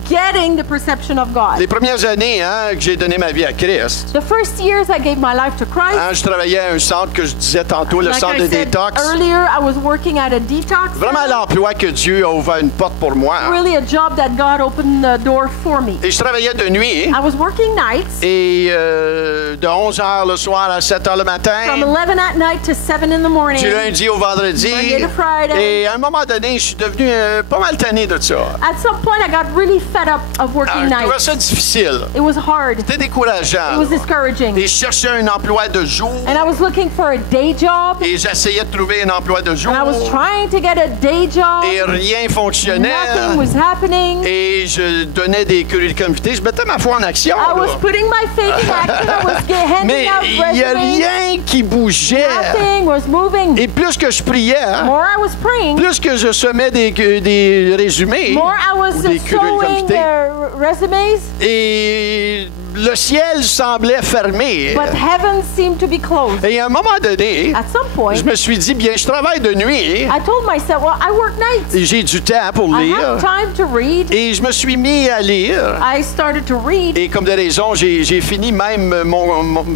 getting the perception of God. Les premières années que j'ai donné ma vie à Christ, The first years I gave my life to Christ, je travaillais à un centre que je disais tantôt, le like centre I de said détox. earlier, I was working at a detox Vraiment center. l'emploi que Dieu a ouvert une porte pour moi. Really a job that God opened the door for me. Et je travaillais de nuit. I was working nights Et de 11h le soir à 7h le matin. from 11 at night to 7 in the morning. Du lundi au vendredi. Monday to Friday. Et à un moment donné, je suis devenu pas mal tanné de ça. At some point, I got really fed up of working Je trouvais nights. ça difficile. It was hard. C'était décourageant. It was discouraging. Et je cherchais un emploi de jour. And I was looking for a day job. Et j'essayais de trouver un emploi de jour. And I was trying to get a day job. Et rien fonctionnait. Nothing was happening. Et je donnais des curriculum vitae. Je mettais ma foi en action. I là. was putting my faith in action. I was Mais handing out il n'y a resumes. rien qui bougeait. Nothing was moving. Et plus que je priais, More I was praying, plus que je semais des résumés, more I was des curriculum sowing vitae. resumes. Et le ciel semblait fermé. but heaven seemed to be closed. Et à un moment donné, At some point, je me suis dit, bien, je travaille de nuit I told myself, well, I work nights. et j'ai du temps pour I lire. have time to read. Et je me suis mis à lire. I started to read. Et comme de raison, j'ai fini même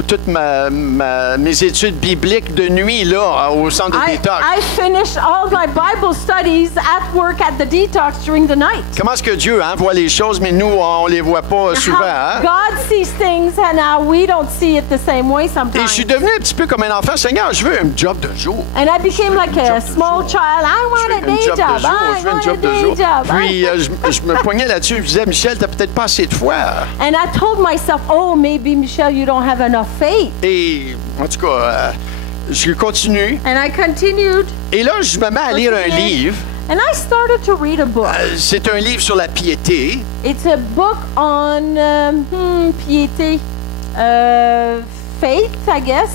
toutes mes études bibliques de nuit là, au centre de détox. I finished all my Bible studies at work at the detox during the night. Comment est-ce que Dieu voit les choses, mais nous, on les voit pas souvent. How Hein? God sees things and we don't see it the same way Et je sometimes. suis devenu un petit peu comme un enfant. Seigneur, je veux un job de jour. And I became like a small child. I Je want veux a un day job job. de jour. I Je veux un want a job de day jour. job. Puis je me poignais là-dessus. Je disais, Michel, t'as peut-être pas assez de foi. And I told myself, oh, maybe, Michelle, you don't have enough faith. Et en tout cas, je continue. And I continued. Et là, je me mets à lire un livre. And I started to read a book. C'est un livre sur la piété. It's a book on piété, faith, I guess.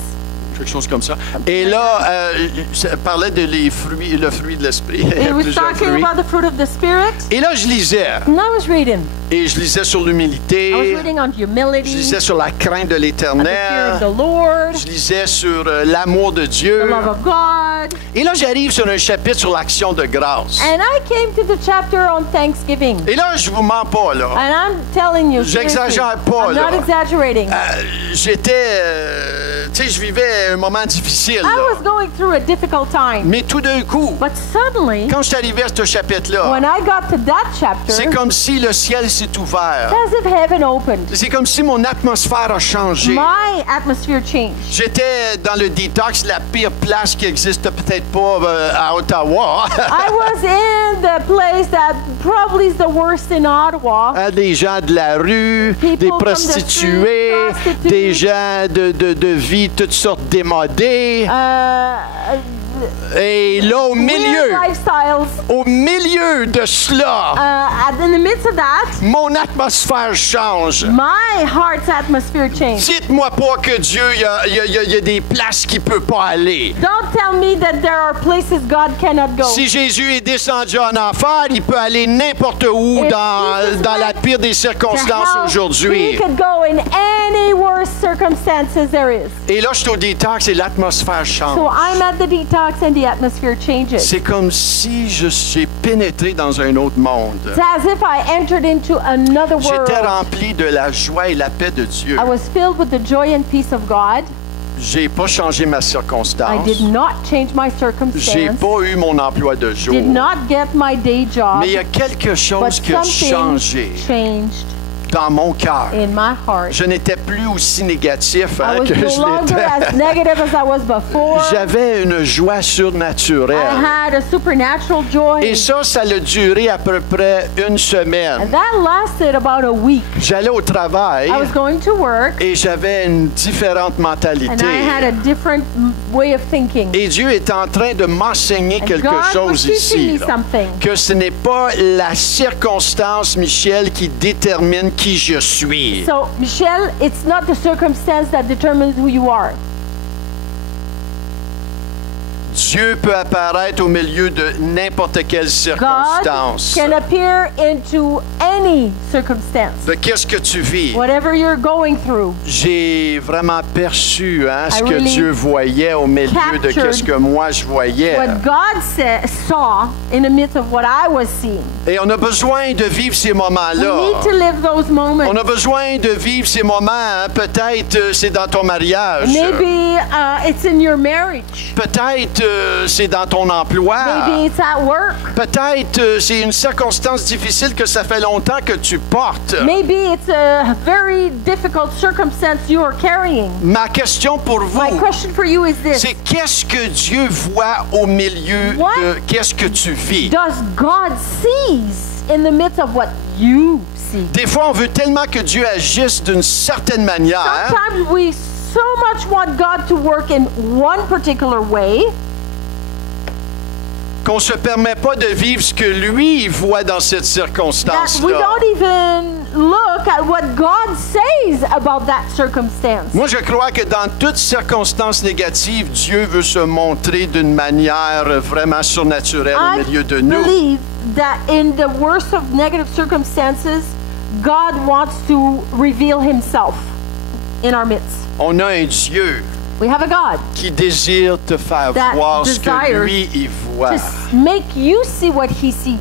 Quelque chose comme ça. Et là, ça parlait de le fruit de l'esprit. It was Plusieurs talking fruits. about the fruit of the Spirit. Et là, je lisais. And I was reading. Et je lisais sur l'humilité. I was reading on Je humility, lisais sur la crainte de on the fear l'Éternel. of the Lord, Je lisais sur l'amour de the Dieu. love of God. Et là, j'arrive sur un chapitre sur l'action de grâce. And I came to the chapter on Thanksgiving. Et là, je vous mens pas, là. And I'm telling you, seriously, J'exagère pas, I'm là. not exaggerating. J'étais... tu sais, je vivais un moment difficile, I là. was going through a difficult time. Mais tout d'un coup, But suddenly, quand je suis arrivé à ce chapitre-là, when I got to that chapter, c'est comme si le ciel s'est ouvert. as if heaven opened. C'est comme si mon atmosphère a changé. My atmosphere changed. J'étais dans le détox, la pire place qui existe peut-être pas à Ottawa. I was in the place that probably is the worst in Ottawa. Des gens de la rue, People des from the prostituées, street, prostitutes. des gens de vie toutes sortes démodées. Et là, Weird lifestyles. au milieu de cela, In the midst of that, mon atmosphère change. my heart's atmosphere changed. Dites-moi pas que Dieu, il y a des places qu'il peut pas aller. Don't tell me that there are places God cannot go. Si Jésus est descendu en enfer, il peut aller n'importe où If dans Jesus la pire des To circonstances hell, aujourd'hui. He could go in any worse circumstances there is. Et là, je suis au détox et l'atmosphère change. So I'm at the detox and the atmosphere changes. C'est comme si j'ai pénétré dans un autre monde. It's as if I entered into another world. J'étais rempli de la joie et la paix de Dieu. I was filled with the joy and peace of God. J'ai pas changé ma I circonstance. did not change my J'ai circumstance. pas eu mon emploi de jour. Did not get my day job. Mais il y a quelque But chose qui a something changé changed dans mon cœur. in my heart. Je n'étais plus aussi négatif I was que no je longer as l'étais. negative as I was before. J'avais une joie I surnaturelle. had a supernatural joy. Et ça a duré à peu près une And semaine. that lasted about a week. J'allais au travail I was going to work et j'avais une différente and mentalité. I had a different way of thinking. Et Dieu est en train de m'enseigner And quelque God was chose teaching ici. me là. something. Que ce n'est pas la circonstance, Michel, qui détermine qui je suis. So, Michelle, it's not the circumstance that determines who you are. Dieu peut apparaître au milieu de n'importe quelle God circonstance. can appear into any circumstance. De qu'est-ce que tu vis? Whatever you're going through. J'ai vraiment perçu ce I que really Dieu voyait au milieu de captured qu'est-ce que moi je voyais. What God saw in the midst of what I was seeing. Et on a besoin de vivre ces We moments-là. need to live those moments. On a besoin de vivre ces moments. Peut-être c'est dans ton mariage. Maybe it's in your marriage. Peut-être c'est dans ton emploi. Maybe it's at work. Peut-être c'est une circonstance difficile que ça fait longtemps que tu portes. Maybe it's a very difficult circumstance you are carrying. Ma question pour vous, My question for you is this. c'est qu'est-ce que Dieu voit au milieu What de qu'est-ce que tu vis? does God sees in the midst of what you see? Des fois, on veut tellement que Dieu agisse d'une certaine manière Sometimes we so much want God to work in one particular way qu'on se permet pas de vivre ce que lui voit dans cette that we circonstance-là. don't even look at what God says about that circumstance. Moi, je crois que dans toute circonstance négative, Dieu veut se montrer d'une manière vraiment surnaturelle au I milieu de nous. believe that in the worst of negative circumstances, God wants to reveal himself in our midst. On a un Dieu We have a God qui désire te faire that voir ce que desires lui, il voit. to make you see what he sees.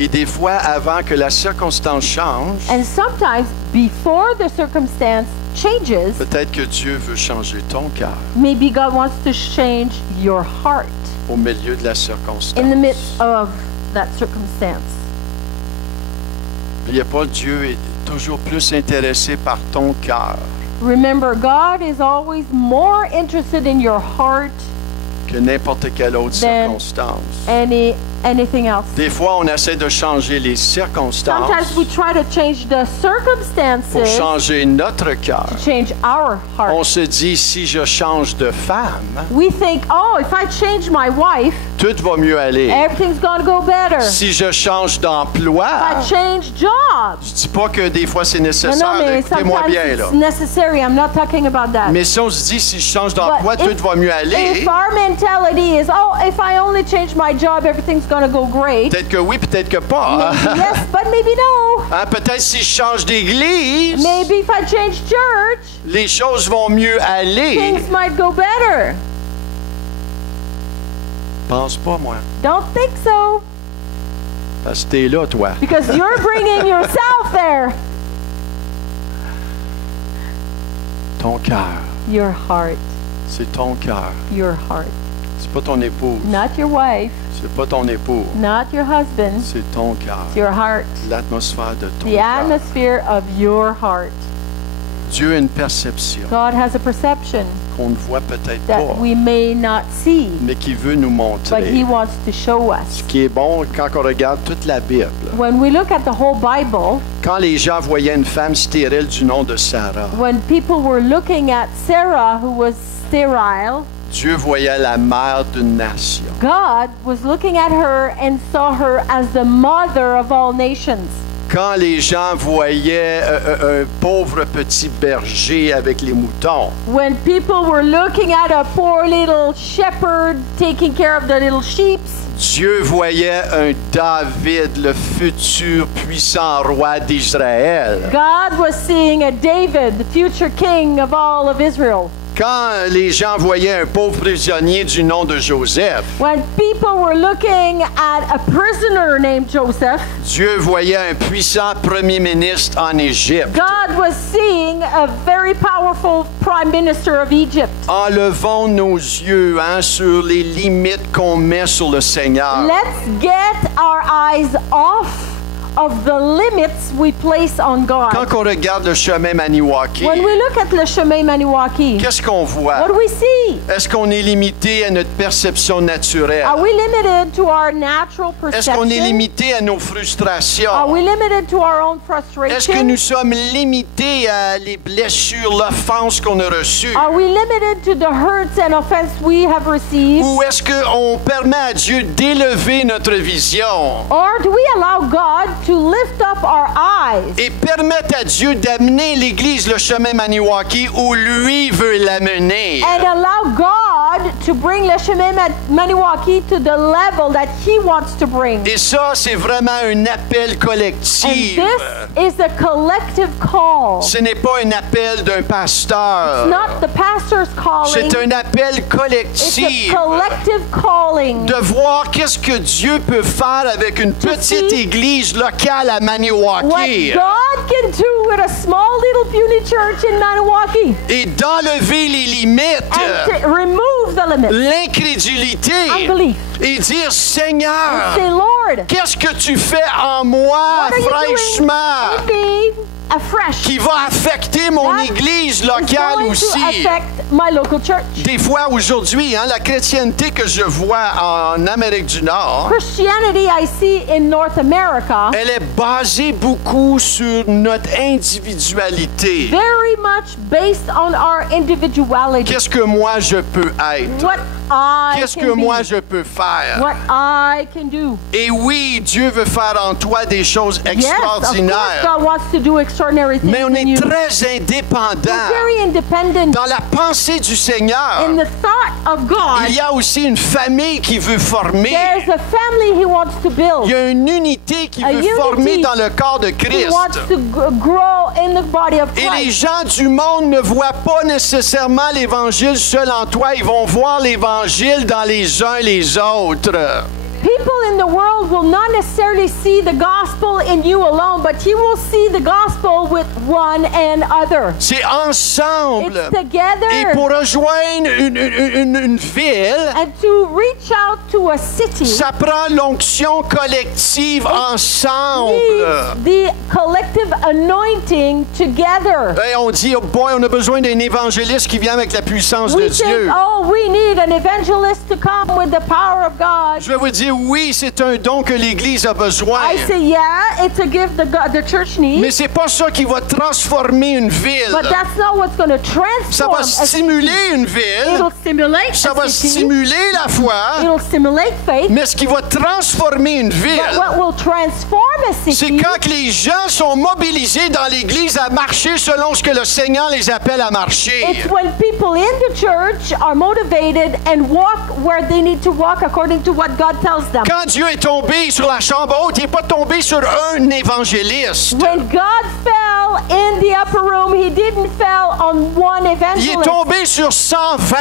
Et des fois, avant que la circonstance change, And sometimes before the circumstance changes, peut-être que Dieu veut changer ton cœur maybe God wants to change your heart au milieu de la circonstance. in the midst of that circumstance. N'oubliez pas, Dieu est toujours plus intéressé par ton cœur Remember, God is always more interested in your heart que n'importe quelle autre Then- circonstance. anything else. Des fois, on essaie de changer les circonstances Sometimes we try to change the pour circumstances changer notre cœur. to change our On heart. se dit, si je change de femme, We think, oh, if I change my wife, tout va mieux aller. everything's going to go better. If Si je change d'emploi, I change jobs. je dis pas que des fois c'est No, nécessaire, mais écoutez-moi sometimes bien là. it's necessary. I'm not talking about that. Mais si on se dit, si je change d'emploi, But tout va mieux aller, if our mentality is, oh, if I only change my job, everything's going to go great. peut-être que oui, peut-être que pas. Maybe yes, but maybe no. Hein, peut-être si je change d'église, Maybe if I change church, les choses vont mieux aller. things might go better. Pense pas, moi. Don't think so, Parce que t'es là, toi. because you're bringing yourself there. Ton cœur. Your heart, C'est ton cœur. your heart. C'est pas ton épouse. Not your wife, C'est pas ton époux. not your husband, C'est ton cœur. it's your heart. L'atmosphère de ton The cœur. atmosphere of your heart. Dieu a une perception God has a perception qu'on ne voit peut-être that pas, we may not see, mais qui veut nous but He montrer. wants to show us. Ce qui est bon quand on regarde toute la Bible. When we look at the whole Bible, Quand les gens voyaient une femme stérile du nom de Sarah, when people were looking at Sarah, who was sterile, Dieu voyait la mère d'une nation. God was looking at her and saw her as the mother of all nations. Quand les gens voyaient un pauvre petit berger avec les moutons, When people were looking at a poor little shepherd taking care of the little sheep, Dieu voyait un David, le futur puissant roi d'Israël. God was seeing a David, the future king of all of Israel. Quand les gens voyaient un pauvre prisonnier du nom de Joseph, When people were looking at a prisoner named Joseph, Dieu voyait un puissant premier ministre en Égypte. God was seeing a very powerful prime minister of Egypt. Enlevons nos yeux sur les limites qu'on met sur le Seigneur. Let's get our eyes off of the limits we place on God. Quand on regarde le chemin Maniwaki, When we look at le chemin Maniwaki, qu'est-ce qu'on voit? what do we see? Est-ce qu'on est limité à notre perception naturelle? Are we limited to our natural Est-ce qu'on est perception? limité à nos Are frustrations? we limited to our own Est-ce que nous frustration? sommes limités à les blessures, l'offense qu'on a reçue? Are we limited to the hurts and offense we have received? Ou est-ce qu'on permet à Dieu d'élever notre vision Or do we allow God to lift up our eyes et permettre à Dieu d'amener l'Église le chemin Maniwaki où lui veut l'amener? and allow God to bring le chemin Maniwaki to the level that He wants to bring? Et ça, c'est vraiment un appel And collectif. this is the collective call. Ce n'est pas un appel d'un pasteur. Not the pastor's calling. C'est un appel It's a collectif. collective calling. De voir qu'est-ce que Dieu peut faire avec une petite see église locale à What Maniwaki God can do with a small little puny church in Maniwaki. et d'enlever les limites, And to remove the limits. l'incrédulité Unbelief. et dire Seigneur, Say, Lord, qu'est-ce que tu fais en moi what are you fraîchement doing in me afresh? qui va affecter mon That église is locale going to aussi? affect my local church. Des fois aujourd'hui, la chrétienté que je vois en Amérique du Nord, Christianity I see in North America elle est basée beaucoup sur notre individualité. very much based on our individuality. Qu'est-ce que moi je peux être? What I Qu'est-ce can que moi be. je peux faire? What I can do. Et oui, Dieu veut faire en toi des choses Yes, of course extraordinaires. God wants to do extraordinary things Mais on in est you. très indépendant. You're very independent. Dans la pensée du Seigneur, In the thought of God, il y a aussi une famille qui veut former. there's a family He wants to Il build. y a une unité qui A veut unity. former dans le corps de He Christ. wants to grow in the body of Et les Christ. gens du monde ne voient pas nécessairement l'Évangile seul en toi. Ils vont voir l'Évangile dans les uns les autres. People in the world will not necessarily see the gospel in you alone, but you will see the gospel with one and other. C'est ensemble. It's together. Et pour rejoindre une ville, And to reach out to a city ça prend l'onction collective ensemble. needs the collective anointing together. Et on dit, oh boy, on a besoin d'un évangéliste qui vient avec la puissance de We think, Dieu. oh, we need an evangelist to come with the power of God. Je vais vous dire, oui, c'est un don que l'Église a besoin. I say, yeah, it's a gift the church needs, Mais c'est pas ça qui va transformer une ville. but that's not what's going to Ça transform va a city. stimuler une ville. It'll stimulate Ça va a city. stimuler la foi. It'll stimulate faith. Mais ce qui va transformer une But ville, what will transform a c'est city quand les gens sont mobilisés dans l'Église à marcher selon ce que le Seigneur les appelle à marcher. it's when people in the church are motivated and walk where they need to walk according to what God tells them. Quand Dieu est tombé sur la chambre haute, il n'est pas tombé sur un évangéliste. When God fell in the upper room, He didn't fell on one Il est evangelist. tombé sur 120.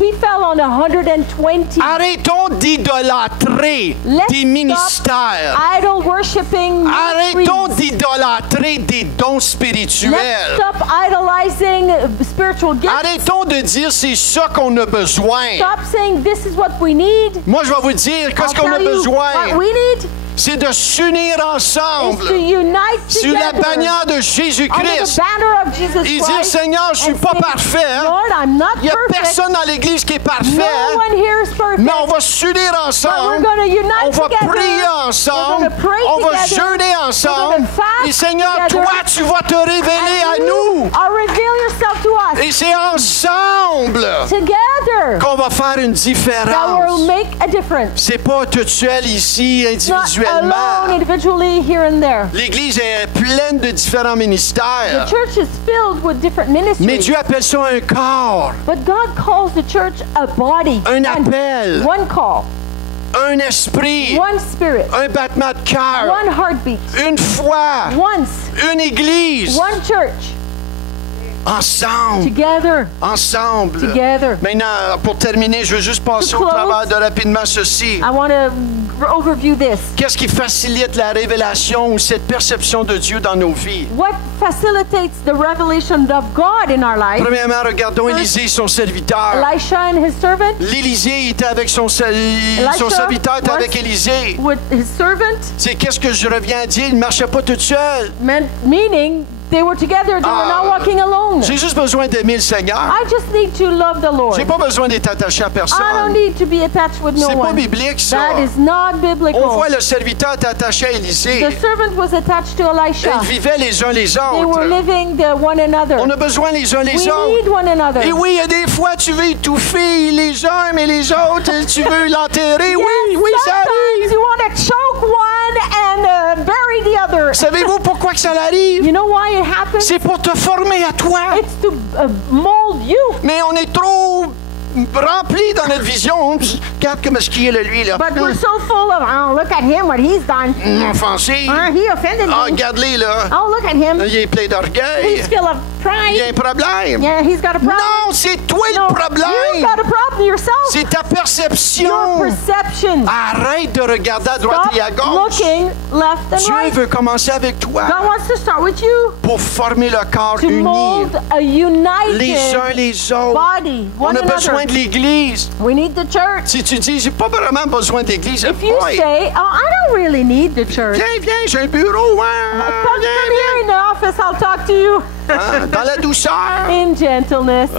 He fell on 120. Arrêtons d'idolâtrer Let's des ministères. stop idol worshiping. Arrêtons ministries. d'idolâtrer des dons Let's spirituels. stop idolizing spiritual gifts. Arrêtons de dire c'est ça qu'on a besoin. Stop saying this is what we need. Moi, je vais vous dire I'll qu'est-ce qu'on a tell you besoin. what we need C'est de s'unir is ensemble to unite sous la together bannière de under the Jésus-Christ. banner of Jesus Et dire, Christ. Seigneur, je suis and pas say, parfait. Lord, I'm not Il n'y a perfect. personne dans l'Église qui est No parfait. one here is perfect. Mais on va s'unir But we're ensemble. going to unite On va together. prier We're ensemble. going to pray On va together. jeûner We're ensemble. going to fast Et Seigneur, together. toi, tu vas te révéler à And nous. you reveal yourself to us Et c'est ensemble together qu'on va faire une that will différence. make a difference. C'est pas tout seul ici, Not alone, individuellement. individually, here and there. L'Église est pleine de différents The ministères. church is filled with different Mais ministries. Dieu appelle ça un corps, But God calls the church a body. un appel, One call, un esprit, one spirit, un battement de cœur, one heartbeat, une foi, once, une Église. one church, Ensemble, together, ensemble. together. Maintenant, pour terminer, je veux juste passer To au close. travers de rapidement ceci. I want to overview this. Qu'est-ce qui facilite la révélation ou cette perception de Dieu dans nos vies? What facilitates the revelation of God in our life? Premièrement, regardons Élisée, son serviteur. Elisha and his servant, L'Élysée était avec son serviteur était avec Élisée. with his servant, C'est qu'est-ce que je reviens à dire? Il ne marchait pas tout seul. meaning they were together, they were not walking alone. J'ai juste besoin d'aimer le Seigneur. I just need to love the Lord. J'ai pas besoin d'être attaché à I don't personne. need to be attached with no C'est pas one. biblique, ça. That is not On biblical. voit le serviteur est attaché à Élisée. The servant was attached to Elisha. Ils vivaient les uns les They were autres. living one another. On a besoin les uns les We autres. need one another. Et oui, il y a des fois, tu veux étouffer les uns, mais les autres, tu veux l'enterrer. Oui, oui, ça Sometimes arrive. you want to choke one and bury the other. Savez-vous pourquoi que ça arrive? You know why it happens? C'est pour te former à toi. It's to mold you. Mais on est trop rempli dans notre vision. Regarde comment est-ce qu'il est, là, lui, là. But we're so full of, oh, look at him, what he's done. Offensé. He offended Ah, me. regarde-les, là. Oh, look at him. Il est plein d'orgueil. He's full of Il y a un pride. problème. Yeah, he's got a problem. Non, c'est toi No, le problème. you've got a problem yourself. C'est ta Your perception. perception. Arrête de regarder à droite Stop et à gauche. looking left and Dieu right. veut commencer avec toi God wants to start with you pour former le corps to uni. mold a Les united uns les autres. body, On one a besoin another. de l'Église. We need the church. Si tu dis, j'ai pas vraiment besoin d'Église, If you ouais. say, oh, I don't really need the church. Viens, j'ai un bureau. Hein? Come Viens, here in the office, I'll talk to you. Hein? Dans la douceur. In gentleness.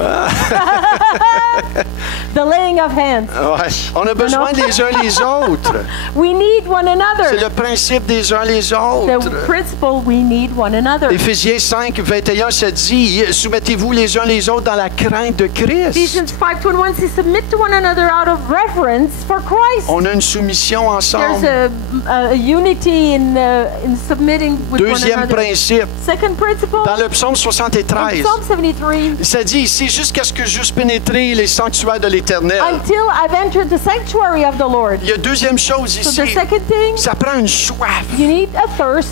The laying of hands. Ouais. On a besoin les uns les autres. We need one C'est another. le principe des uns les autres. The principle, we need one another. Éphésiens 5, 21, ça dit, soumettez-vous les uns les autres dans la crainte de Christ. Ephesians 5:21 says, submit to one another out of reverence for Christ. On a une soumission ensemble. There's a unity in submitting with one Deuxième another. principe, Second principle, dans le psaume in 73, Psalm 73, ça dit ici, jusqu'à ce que j'eusse pénétré les sanctuaires de l'Éternel. until I've entered the sanctuary of the Lord. Il y a deuxième chose So the ici, second thing, ça prend une soif. you need a thirst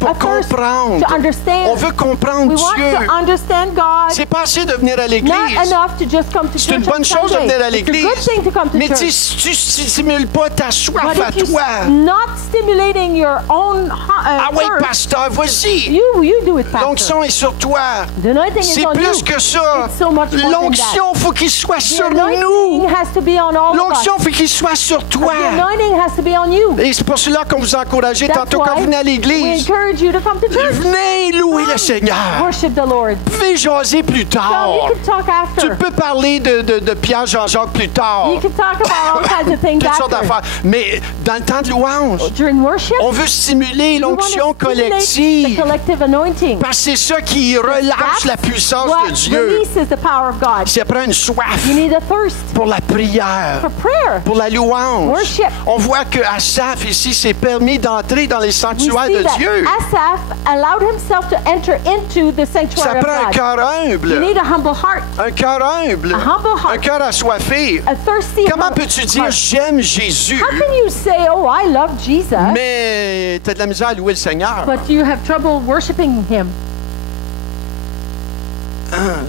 Pour a thirst comprendre. to understand. On veut comprendre We want Dieu. to understand God. C'est pas assez de venir à Not l'église. enough to just come to C'est une church on bonne chose de Sunday. venir à It's a l'église. good thing to come to Mais church. si tu ne stimules pas ta soif But à if you're toi, not stimulating your own ah oui, thirst, pasteur, vas-y. you do it, pastor. L'onction est sur toi. The anointing is C'est on plus you. que ça. It's so much more than L'onction, faut qu'il soit that. sur The anointing nous. has to be on all of us. L'onction, faut qu'il soit sur toi. The anointing has to be on you. Et c'est pour cela qu'on vous encourage That's tantôt quand vous why venez à we l'église. encourage you to come to church. Venez louer le Seigneur. Worship the Lord. Vous pouvez jaser plus So tard. you can talk Tu after. peux parler de Pierre Jean-Jacques plus tard. You can talk about all kinds of things Toutes sortes after. d'affaires. Mais dans le temps de louange, During worship, on veut stimuler we want l'onction to stimulate the collective. collective anointing. Parce que c'est ça qui relâche la puissance de What Dieu. releases the power of God. Ça prend une soif You need a thirst pour la prière, for prayer. pour la louange. Worship. On voit que Asaph ici s'est permis d'entrer dans les We sanctuaires see de that Dieu. Asaph allowed himself to enter into the Ça sanctuary prend un of God. cœur You humble, need a humble heart, un cœur humble, A humble heart. un cœur assoiffé. a thirsty Comment heart. peux-tu dire j'aime Jésus, How can you say, oh, I love Jesus, mais tu as de la misère à louer le Seigneur? but you have trouble worshiping Him?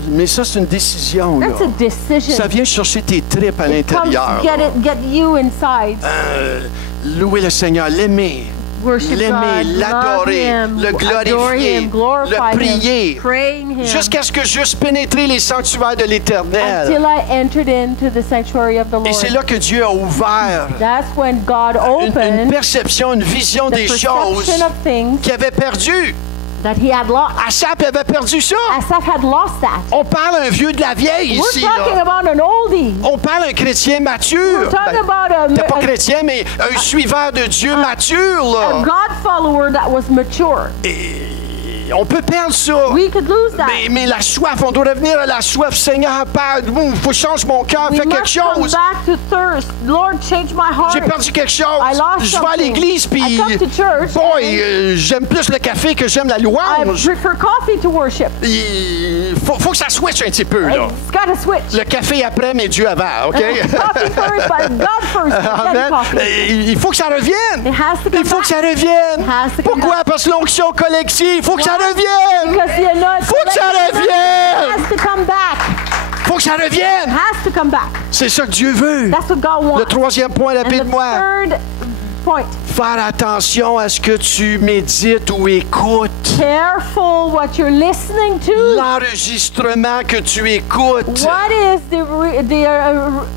Mais ça, c'est une décision. Là. That's a decision. Ça vient chercher tes tripes à It comes l'intérieur. get you inside. Louer le Seigneur, l'aimer, Worship l'aimer, God, l'adorer, love Him, le adore glorifier, Him, glorify le prier, Him, praying Him. jusqu'à ce que j'eusse pénétré les sanctuaires de l'Éternel. Until I entered into the sanctuary of the Et c'est Lord. là que Dieu a ouvert That's when God une opened perception, une vision the des choses perception of things qu'il avait perdues. that he had lost. Asaph avait perdu ça. Asaph had lost that. On parle un vieux de la vieille We're ici. talking Là. about an oldie. On parle un chrétien mature. We're talking about T'es pas a chrétien, mais un suiveur de Dieu mature. Là. God follower that was mature. Et on peut perdre ça. We could lose that. Mais la soif, on doit revenir à la soif. Seigneur, Père, il faut que je change mon cœur, We fais quelque must come chose. back to thirst. Lord, change my heart. J'ai perdu quelque chose. I lost Je vais à something. l'église, puis I come to church. boy, j'aime plus le café que j'aime la I louange. prefer coffee to worship. Il faut que ça switch un petit peu, là. It's got to switch. Le café après, mais Dieu avant, OK? Coffee first, but God first, then Amen. coffee. Il faut que ça revienne. It has to come Il faut que ça back. revienne. It has to come Pourquoi? Parce que l'onction collective, il faut que ça Why? revienne. Because the anointing Faut que ça revienne. has to come back. Faut que ça revienne. Has to come back. C'est ça que Dieu veut. That's what God wants. Le troisième point, And the rapidement. third point. Faire attention à ce que tu médites ou écoutes. Careful what you're listening to. L'enregistrement que tu écoutes. What is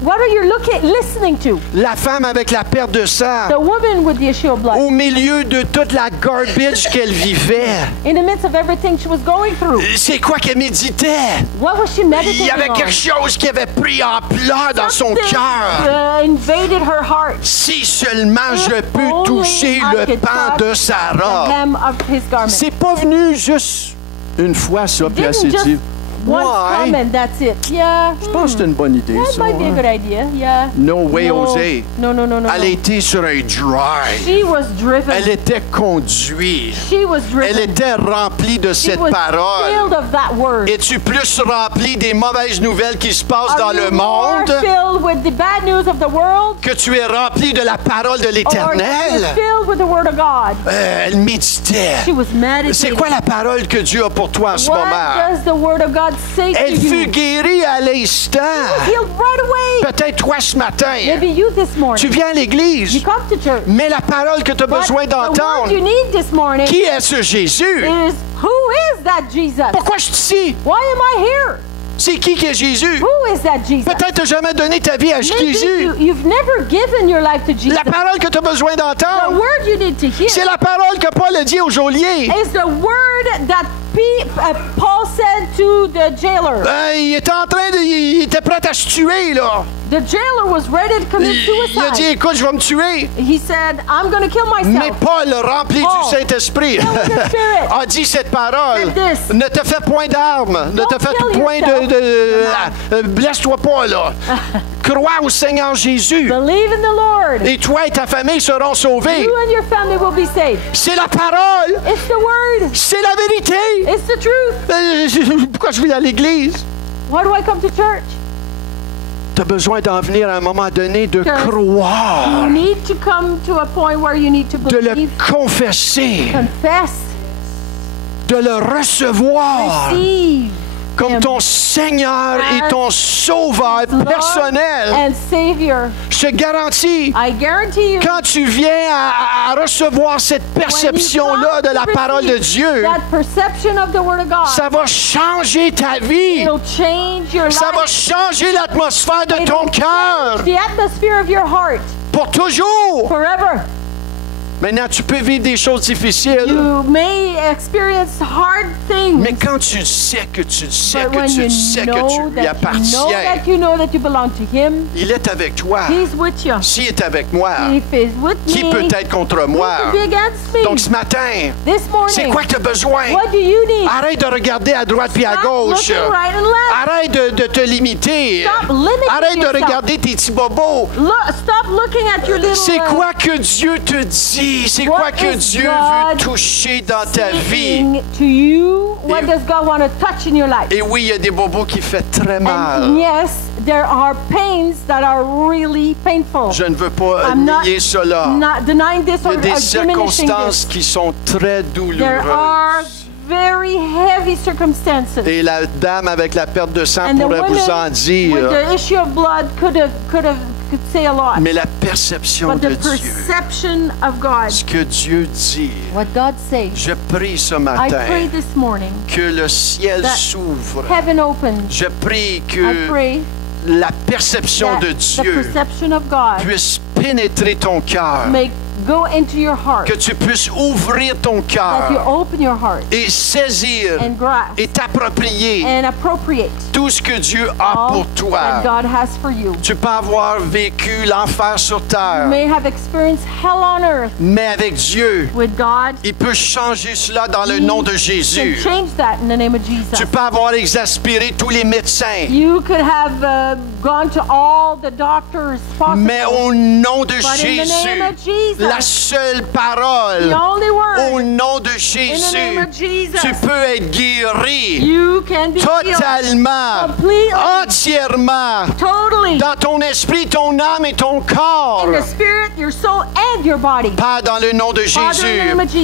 what are you listening to? La femme avec la perte de sang. The woman with the issue of blood. Au milieu de toute la garbage qu'elle vivait. In the midst of everything she was going through. C'est quoi qu'elle méditait? What was she Il meditating y avait on? quelque chose qui avait pris ampleur dans son Something, cœur. Invaded her heart. Si seulement je peux only toucher I le could pan touch de sa The robe. hem of his garment. C'est pas venu juste une fois, ça, puis elle Didn't s'est just dit, once ouais, come and that's it. Yeah. je pense que c'est une bonne idée, That ça. might be a hein. good idea. Yeah. No way, no, José. No. Elle a été sur un drive. She was driven. Elle était conduite. She was driven. Elle était remplie de She cette was parole. filled of that word. Es-tu plus rempli des mauvaises nouvelles qui se passent dans Are le you more monde filled with the bad news of the world? que tu es rempli de la parole de Or l'Éternel? filled with the word of God? Elle méditait. She was meditating. C'est quoi la parole que Dieu a pour toi en ce What moment? does the word of God say Elle to fut you? guérie à l'instant. Healed right away. Peut-être toi ce matin, Maybe you this morning. tu viens à You l'église, come to church. mais la parole que tu as But besoin the word d'entendre, you need this morning qui est ce Jésus? is, who is that Jesus? Pourquoi je suis ici? Why am I here? C'est qui est Jésus? Who is that Jesus? Peut-être tu n'as jamais donné ta vie à Maybe Jésus. you've never given your life to Jesus. La parole que tu as besoin The d'entendre, word you need to hear c'est la parole que Paul a dit au geôlier. is the word that Paul said to the jailer, Il était en train de... Il était prêt à se tuer, là. the jailer was ready to commit Il a dit, suicide. écoute, je vais me tuer. He said, I'm going to kill Mais myself. Paul, rempli Paul, du Saint-Esprit, filled with the Spirit, a dit cette parole. said this. Ne te fais point d'armes. Ne te Don't fais kill point yourself. blesse-toi pas, là. Crois au Seigneur Jésus. Believe in the Lord. Et toi et ta famille seront sauvés. You and your family will be saved. C'est la parole. It's the word. C'est la vérité. It's the truth. Pourquoi je vais à l'église? Why do I come to church? Tu as besoin d'en venir à un moment donné de Because croire, You need to come to a point where you need to de le believe, confesser, confess, de le recevoir receive comme Him ton Seigneur et as ton Sauveur Lord personnel. and Savior. Je te garantis, I guarantee you, quand tu viens à recevoir cette when you perception-là come de to la parole de receive Dieu, that perception of the Word of God, ça va changer ta vie. it'll change your Ça va life. changer l'atmosphère de ton cœur The atmosphere of your heart pour toujours. forever. Maintenant, tu peux vivre des choses difficiles, You may experience hard things, mais quand tu sais que tu sais but que when tu you sais que tu know lui that appartiens, you know that you belong to Him, il est avec toi. He's with you. S'il est avec moi, If He's with qui me, peut être contre moi? who could be against me? Donc ce matin, This c'est morning, quoi que tu as besoin? what do you need? Arrête de regarder à droite puis à Stop gauche. looking right and left. Arrête de te limiter. Stop limiting Arrête de yourself. regarder tes petits bobos. Stop looking at your little. C'est quoi que Dieu te dit? C'est What quoi que is Dieu God veut toucher dans ta vie? saying to you? What Et- does God want to touch in your life? Et oui, il y a des bobos qui font très mal. And yes, there are pains that are really painful. Je ne veux pas I'm not, nier cela. not denying this Il y or a des diminishing circonstances this. qui sont très There are douloureuses. very heavy circumstances. Et la dame avec la perte de sang And the pourrait vous en woman dire. with the issue of blood could say a lot. Mais la perception But de the Dieu, perception of God, ce que Dieu dit, what God says, je prie ce I pray matin this morning, que le ciel that s'ouvre. heaven opens. Je prie I que pray la perception that de the Dieu perception of God puisse pénétrer ton cœur, may go into your heart, que tu puisses ouvrir ton that you cœur open your heart et saisir and grasp et t'approprier and appropriate tout ce que Dieu a all pour that toi. God has for you. Tu peux avoir vécu l'enfer sur You terre, may have experienced hell on earth. mais avec Dieu, With God, il peut changer cela dans le He nom de can Jésus. change that in the name of Jesus. Tu peux avoir exaspéré tous les médecins, You could have gone to all the doctors possible, mais au nom de but in the name of Jésus, la Jesus, seule parole, the only au word, nom de in the name Jésus, of Jesus, tu peux être guéri you can be healed totalement, completely, entièrement, totally, dans ton esprit, ton âme et ton corps. in the spirit, your soul, and your body. Pas dans le nom de Father, in the Jésus. name of Jesus.